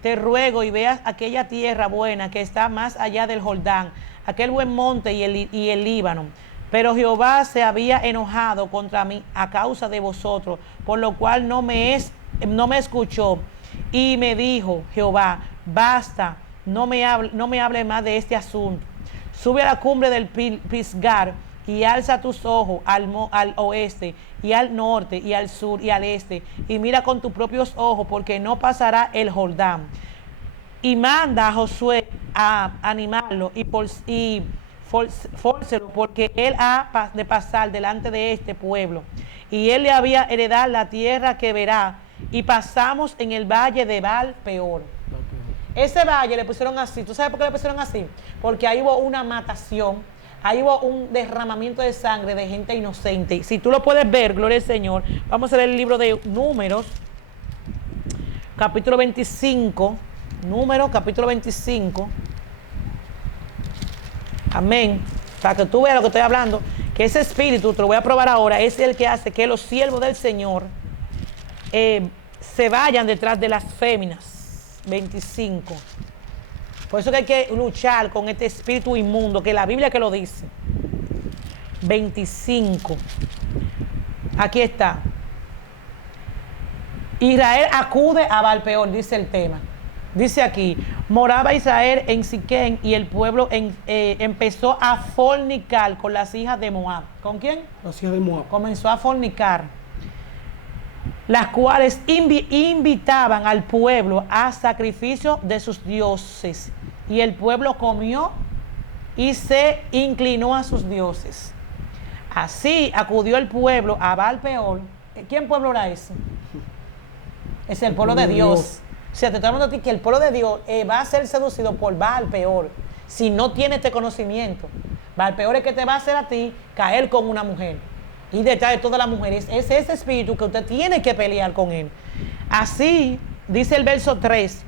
te ruego y veas aquella tierra buena que está más allá del Jordán, aquel buen monte y el Líbano. Pero Jehová se había enojado contra mí a causa de vosotros, por lo cual no me escuchó. Y me dijo Jehová, basta, no me hable más de este asunto. Sube a la cumbre del Pisgar y alza tus ojos al oeste y al norte y al sur y al este, y mira con tus propios ojos, porque no pasará el Jordán. Y manda a Josué a animarlo y fórcelo, porque él ha de pasar delante de este pueblo. Y él le había heredado la tierra que verá, y pasamos en el valle de Baal-peor. Ese valle le pusieron así. ¿Tú sabes por qué le pusieron así? Porque ahí hubo una matación Ahí hubo un derramamiento de sangre de gente inocente. Si tú lo puedes ver, gloria al Señor, vamos a leer el libro de Números, capítulo 25. Números, capítulo 25. Amén. Para que tú veas lo que estoy hablando, que ese espíritu, te lo voy a probar ahora, es el que hace que los siervos del Señor se vayan detrás de las féminas. 25. Por eso que hay que luchar con este espíritu inmundo, que la Biblia que lo dice. 25. Aquí está. Israel acude a Baal-peor, dice el tema. Dice aquí, moraba Israel en Siquén y el pueblo empezó a fornicar con las hijas de Moab. ¿Con quién? Las hijas de Moab. Comenzó a fornicar, las cuales invitaban al pueblo a sacrificio de sus dioses. Y el pueblo comió y se inclinó a sus dioses. Así acudió el pueblo a Baal-peor. ¿Quién pueblo era ese? Es el pueblo de Dios. O sea, te estoy hablando a ti que el pueblo de Dios va a ser seducido por Baal-peor si no tiene este conocimiento. Baal-peor es que te va a hacer a ti caer con una mujer. Y detrás de todas las mujeres es ese espíritu que usted tiene que pelear con él. Así, dice el verso 3,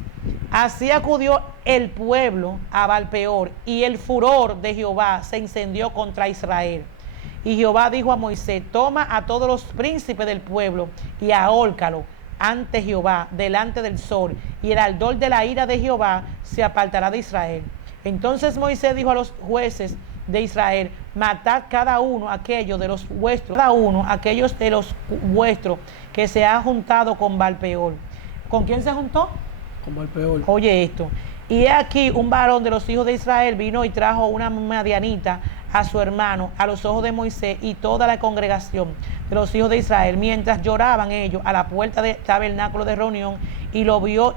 así acudió el pueblo a Baal-peor y el furor de Jehová se encendió contra Israel. Y Jehová dijo a Moisés, toma a todos los príncipes del pueblo y ahórcalo ante Jehová, delante del sol, y el ardor de la ira de Jehová se apartará de Israel. Entonces Moisés dijo a los jueces de Israel, matad cada uno aquellos de los vuestros, que se ha juntado con Baal-peor. ¿Con quién se juntó? Con Baal-peor. Oye esto. Y he aquí un varón de los hijos de Israel vino y trajo una madianita a su hermano a los ojos de Moisés y toda la congregación de los hijos de Israel, mientras lloraban ellos a la puerta del tabernáculo de reunión, y lo vio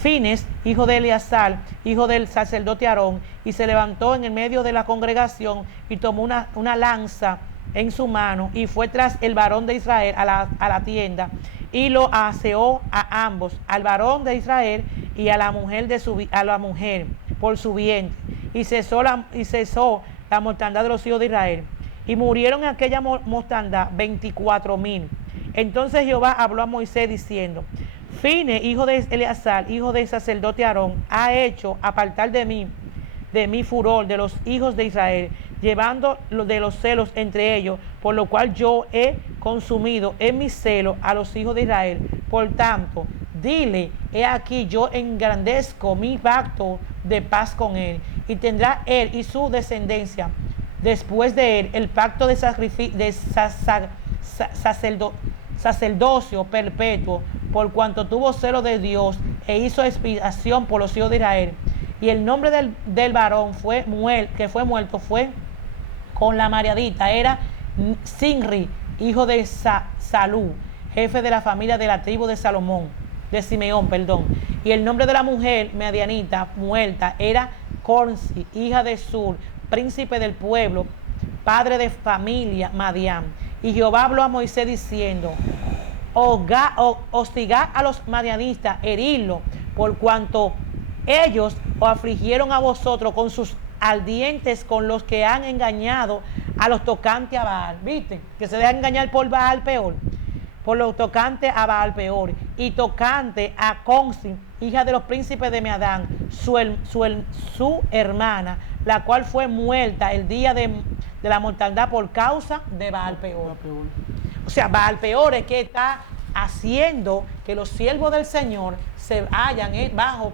Fines, hijo de Eleazar, hijo del sacerdote Aarón, y se levantó en el medio de la congregación y tomó una lanza en su mano y fue tras el varón de Israel a la tienda y lo aseó a ambos, al varón de Israel y a la mujer por su vientre, y cesó la mortandad de los hijos de Israel, y murieron en aquella mortandad 24,000. Entonces Jehová habló a Moisés diciendo, Fines, hijo de Eleazar, hijo del sacerdote Aarón, ha hecho apartar de mi furor de los hijos de Israel, llevando de los celos entre ellos, por lo cual yo he consumido en mi celo a los hijos de Israel. Por tanto, dile, he aquí yo engrandezco mi pacto de paz con él, y tendrá él y su descendencia después de él el pacto de sacerdocio perpetuo, por cuanto tuvo celo de Dios e hizo expiación por los hijos de Israel. Y el nombre del varón que fue muerto fue con la mariadita, era Sinri, hijo de Salú, jefe de la familia de la tribu de Simeón. Y el nombre de la mujer medianita muerta era Corsi, hija de Sur, príncipe del pueblo, padre de familia Madián. Y Jehová habló a Moisés diciendo, hostigad a los madianistas, heridlos, por cuanto ellos os afligieron a vosotros con sus ardientes, con los que han engañado a los tocantes a Baal. ¿Viste? Que se dejan engañar por Baal-peor. Por los tocantes a Baal-peor. Y tocante a Consi, hija de los príncipes de Meadán, su hermana, la cual fue muerta el día de la mortandad por causa de Baal-peor. O sea, Baal-peor es que está haciendo que los siervos del Señor se hallan bajo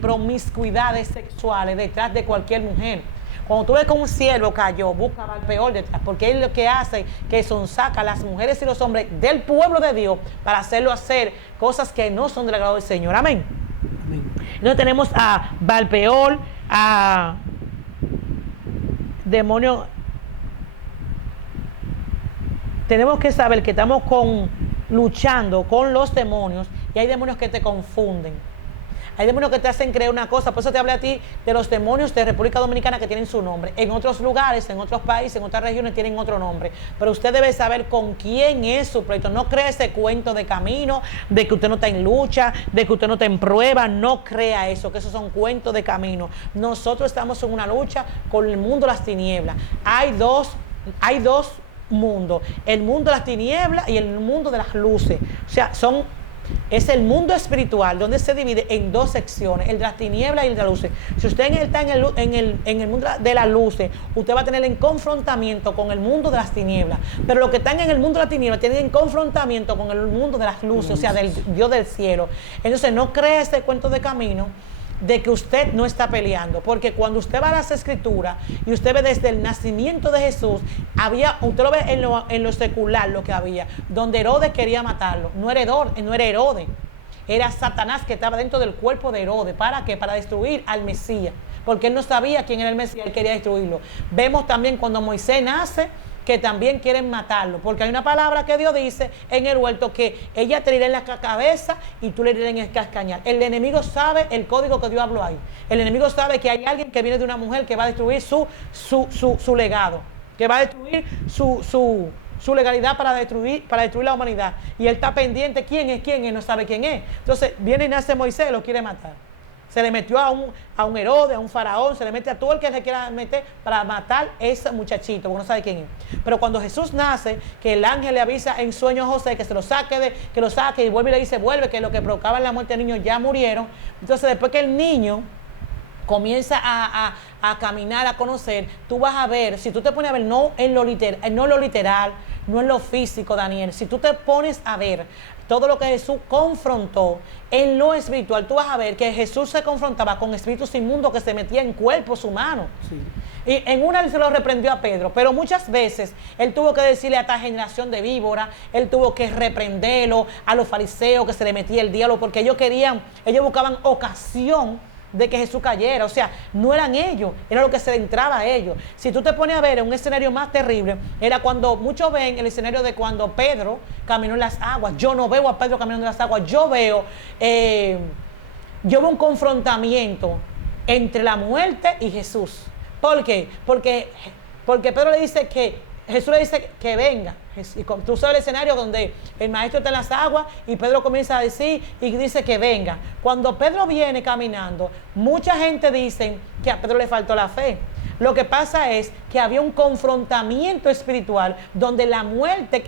promiscuidades sexuales detrás de cualquier mujer. Cuando tú ves que un siervo cayó, busca Baal-peor detrás, porque es lo que hace que sonsaca a las mujeres y los hombres del pueblo de Dios para hacerlo hacer cosas que no son del agrado del Señor. Amén. Entonces tenemos a Baal-peor, a demonio. Tenemos que saber que estamos luchando con los demonios, y hay demonios que te confunden. Hay demonios que te hacen creer una cosa. Por eso te hablé a ti de los demonios de República Dominicana que tienen su nombre. En otros lugares, en otros países, en otras regiones tienen otro nombre. Pero usted debe saber con quién es su pleito. No crea ese cuento de camino, de que usted no está en lucha, de que usted no está en prueba. No crea eso, que esos son cuentos de camino. Nosotros estamos en una lucha con el mundo de las tinieblas. Hay dos mundo, el mundo de las tinieblas y el mundo de las luces. O sea, es el mundo espiritual donde se divide en dos secciones, el de las tinieblas y el de las luces. Si usted está en el mundo de las luces, usted va a tener en confrontamiento con el mundo de las tinieblas. Pero los que están en el mundo de las tinieblas tienen en confrontamiento con el mundo de las luces, o sea, del Dios del cielo. Entonces, no crea este cuento de camino de que usted no está peleando, porque cuando usted va a las escrituras y usted ve desde el nacimiento de Jesús, usted lo ve en lo secular, lo que había, donde Herodes quería matarlo. No era Herodes, era Satanás que estaba dentro del cuerpo de Herodes. ¿Para qué? Para destruir al Mesías, porque él no sabía quién era el Mesías, él quería destruirlo. Vemos también cuando Moisés nace, que también quieren matarlo, porque hay una palabra que Dios dice en el huerto, que ella te irá en la cabeza y tú le irás en el cascañar. El enemigo sabe el código que Dios habló ahí. El enemigo sabe que hay alguien que viene de una mujer que va a destruir su legado, que va a destruir su legalidad para destruir la humanidad. Y él está pendiente, ¿quién es? Él no sabe quién es. Entonces viene y nace Moisés y lo quiere matar. Se le metió a un Herodes, a un faraón, se le mete a todo el que se quiera meter para matar a ese muchachito, porque no sabe quién es. Pero cuando Jesús nace, que el ángel le avisa en sueño a José que se lo saque, y vuelve y le dice, vuelve, que lo que provocaba la muerte del niño ya murieron. Entonces después que el niño comienza a caminar, a conocer, tú vas a ver, si tú te pones a ver, no en lo literal, no en lo físico, Daniel, si tú te pones a ver todo lo que Jesús confrontó en lo espiritual, tú vas a ver que Jesús se confrontaba con espíritus inmundos que se metían en cuerpos humanos. Sí. Y en una se lo reprendió a Pedro, pero muchas veces él tuvo que decirle a esta generación de víbora, él tuvo que reprenderlo a los fariseos que se le metía el diablo, porque ellos buscaban ocasión de que Jesús cayera. O sea, no eran ellos, era lo que se le entraba a ellos. Si tú te pones a ver en un escenario más terrible, era cuando muchos ven el escenario de cuando Pedro caminó en las aguas. Yo no veo a Pedro caminando en las aguas, yo veo un confrontamiento entre la muerte y Jesús. ¿Por qué? Porque Pedro le dice Jesús le dice que venga. Y tú sabes el escenario donde el maestro está en las aguas y Pedro comienza a decir y dice que venga. Cuando Pedro viene caminando, mucha gente dice que a Pedro le faltó la fe. Lo que pasa es que había un confrontamiento espiritual donde la muerte,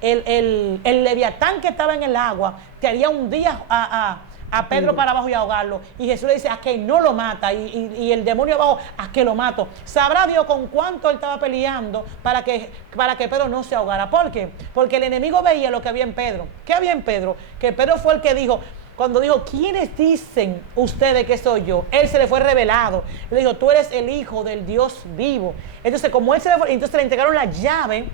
el leviatán que estaba en el agua, te haría hundir a Pedro para abajo y ahogarlo. Y Jesús le dice a que no lo mata. Y el demonio abajo, a que lo mato. Sabrá Dios con cuánto él estaba peleando para que Pedro no se ahogara. ¿Por qué? Porque el enemigo veía lo que había en Pedro. ¿Qué había en Pedro? Que Pedro fue el que dijo, cuando dijo, ¿quiénes dicen ustedes que soy yo? Él se le fue revelado. Le dijo, tú eres el hijo del Dios vivo. Entonces, como él se le fue, entonces le entregaron la llave,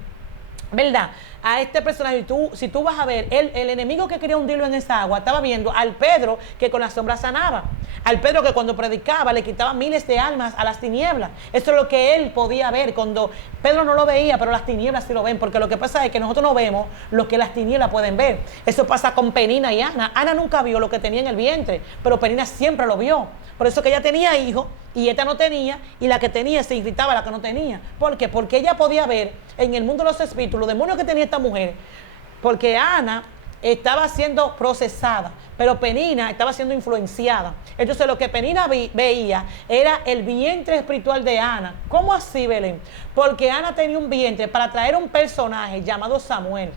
¿verdad?, a este personaje. Si tú vas a ver, el enemigo que quería hundirlo en esa agua estaba viendo al Pedro que con la sombra sanaba, al Pedro que cuando predicaba le quitaba miles de almas a las tinieblas. Eso es lo que él podía ver. Cuando Pedro no lo veía, pero las tinieblas sí lo ven, porque lo que pasa es que nosotros no vemos lo que las tinieblas pueden ver. Eso pasa con Penina y Ana. Ana nunca vio lo que tenía en el vientre, pero Penina siempre lo vio. Por eso que ella tenía hijos y esta no tenía, y la que tenía se irritaba a la que no tenía. ¿Por qué? Porque ella podía ver en el mundo de los espíritus los demonios que tenía esta mujer, porque Ana estaba siendo procesada, pero Penina estaba siendo influenciada. Entonces lo que Penina veía era el vientre espiritual de Ana. ¿Cómo así, Belén? Porque Ana tenía un vientre para traer un personaje llamado Samuel.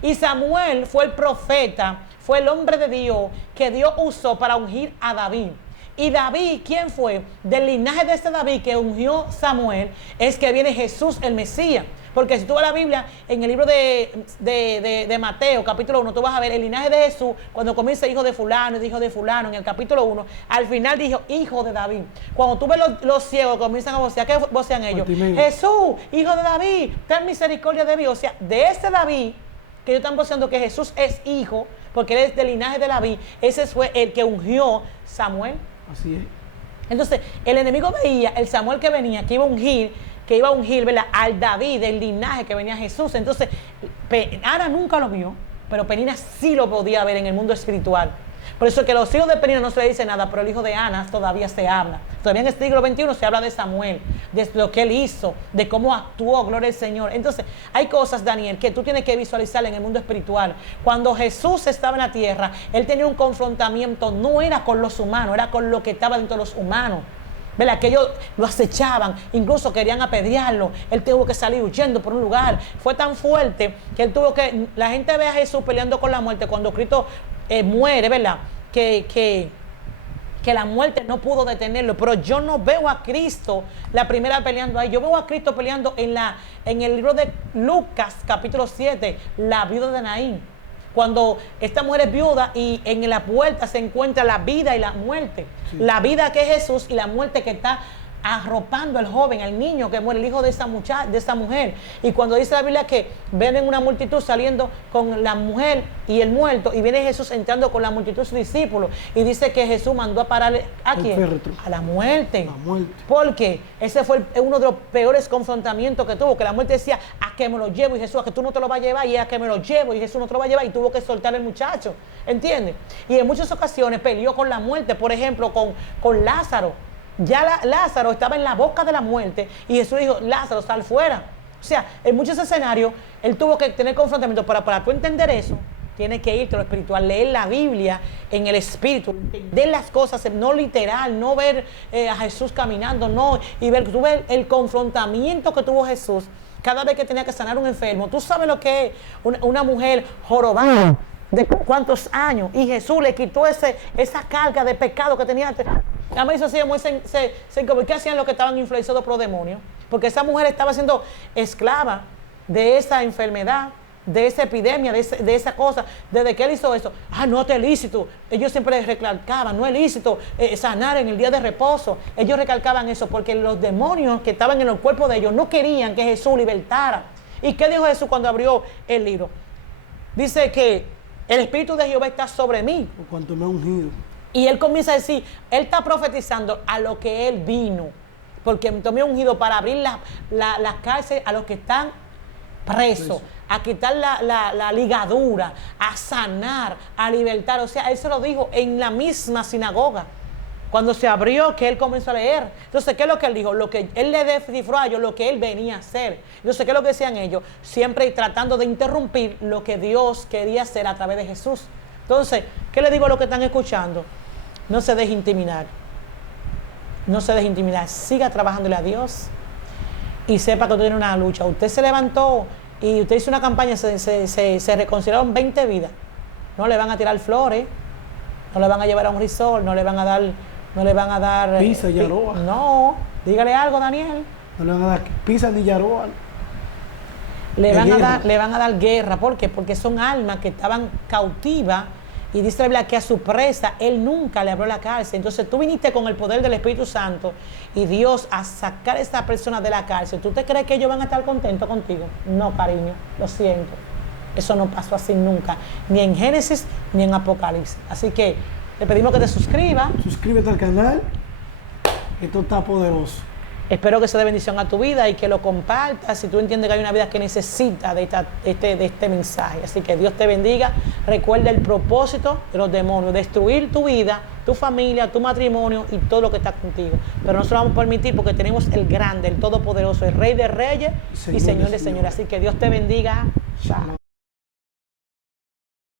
Y Samuel fue el profeta, fue el hombre de Dios que Dios usó para ungir a David. Y David, ¿quién fue? Del linaje de este David que ungió Samuel, es que viene Jesús el Mesías. Porque si tú vas a la Biblia, en el libro de Mateo, capítulo 1, tú vas a ver el linaje de Jesús, cuando comienza hijo de fulano, hijo de fulano, en el capítulo 1, al final dijo hijo de David. Cuando tú ves los ciegos comienzan a vocear, ¿qué vocean ellos? Jesús, hijo de David, ten misericordia de mí. O sea, de ese David, que ellos están voceando que Jesús es hijo, porque él es del linaje de David, ese fue el que ungió Samuel. Así es. Entonces, el enemigo veía el Samuel que venía, que iba a ungir, ¿verdad?, al David del linaje que venía Jesús. Entonces, Ana nunca lo vio, pero Penina sí lo podía ver en el mundo espiritual. Por eso que los hijos de Penina no se le dice nada, pero el hijo de Ana todavía se habla. Todavía en el siglo XXI se habla de Samuel, de lo que él hizo, de cómo actuó, gloria al Señor. Entonces, hay cosas, Daniel, que tú tienes que visualizar en el mundo espiritual. Cuando Jesús estaba en la tierra, él tenía un confrontamiento, no era con los humanos, era con lo que estaba dentro de los humanos. ¿Verdad? Que ellos lo acechaban, incluso querían apedrearlo. Él tuvo que salir huyendo por un lugar. Fue tan fuerte que él tuvo que... La gente ve a Jesús peleando con la muerte cuando Cristo muere, ¿verdad? Que la muerte no pudo detenerlo. Pero yo no veo a Cristo la primera peleando ahí. Yo veo a Cristo peleando en el libro de Lucas, capítulo 7, la viuda de Naín. Cuando esta mujer es viuda y en la puerta se encuentra la vida y la muerte. Sí. La vida que es Jesús y la muerte que está arropando al joven, al niño que muere, el hijo de esa mujer. Y cuando dice la Biblia que ven en una multitud saliendo con la mujer y el muerto, y viene Jesús entrando con la multitud de sus discípulos, y dice que Jesús mandó a pararle ¿a quién? A la muerte. Porque ese fue uno de los peores confrontamientos que tuvo, que la muerte decía, ¿a qué me lo llevo? Y Jesús, ¿a que tú no te lo vas a llevar? Y ¿a que me lo llevo? Y Jesús no te lo va a llevar, y tuvo que soltar al muchacho, ¿entiendes? Y en muchas ocasiones peleó con la muerte, por ejemplo, con Lázaro. Ya Lázaro estaba en la boca de la muerte y Jesús dijo, Lázaro, sal fuera. O sea, en muchos escenarios él tuvo que tener confrontamiento. Para tú entender eso, tienes que irte a lo espiritual, leer la Biblia en el espíritu, entender las cosas, no literal, no ver a Jesús caminando, no, y tú ves el confrontamiento que tuvo Jesús cada vez que tenía que sanar a un enfermo. Tú sabes lo que es una mujer jorobada de cuántos años, y Jesús le quitó esa carga de pecado que tenía antes. A mí eso sí, ¿qué hacían los que estaban influenciados por demonios? Porque esa mujer estaba siendo esclava de esa enfermedad, de esa epidemia, de esa cosa. Desde que él hizo eso, no es lícito. Ellos siempre recalcaban, no es lícito sanar en el día de reposo. Ellos recalcaban eso porque los demonios que estaban en el cuerpo de ellos no querían que Jesús libertara. ¿Y qué dijo Jesús cuando abrió el libro? Dice que el Espíritu de Jehová está sobre mí. Por cuanto me ha ungido. Y él comienza a decir, él está profetizando a lo que él vino. Porque me ha ungido para abrir la cárcel a los que están presos, a quitar la ligadura, a sanar, a libertar. O sea, él se lo dijo en la misma sinagoga. Cuando se abrió, que él comenzó a leer. Entonces, ¿qué es lo que él dijo? Lo que él le descifró a ellos, lo que él venía a hacer. Entonces, ¿qué es lo que decían ellos? Siempre tratando de interrumpir lo que Dios quería hacer a través de Jesús. Entonces, ¿qué le digo a los que están escuchando? No se deje intimidar. No se deje intimidar. Siga trabajándole a Dios. Y sepa que usted tiene una lucha. Usted se levantó y usted hizo una campaña, se reconciliaron 20 vidas. No le van a tirar flores. No le van a llevar a un resort. No le van a dar pizza y yaroa. No. Dígale algo, Daniel. No le van a dar pizza ni yaroa. Le van a dar guerra. ¿Por qué? Porque son almas que estaban cautivas. Y dice la Biblia que a su presa él nunca le abrió la cárcel. Entonces tú viniste con el poder del Espíritu Santo y Dios a sacar a esta persona de la cárcel. ¿Tú te crees que ellos van a estar contentos contigo? No, cariño, lo siento. Eso no pasó así nunca, ni en Génesis ni en Apocalipsis. Así que te pedimos que te suscribas. Suscríbete al canal. Esto está poderoso. Espero que sea de bendición a tu vida y que lo compartas si tú entiendes que hay una vida que necesita de este mensaje. Así que Dios te bendiga. Recuerda el propósito de los demonios: destruir tu vida, tu familia, tu matrimonio y todo lo que está contigo. Pero no se lo vamos a permitir porque tenemos el grande, el todopoderoso, el Rey de Reyes y Señor de Señores. Así que Dios te bendiga. Chao.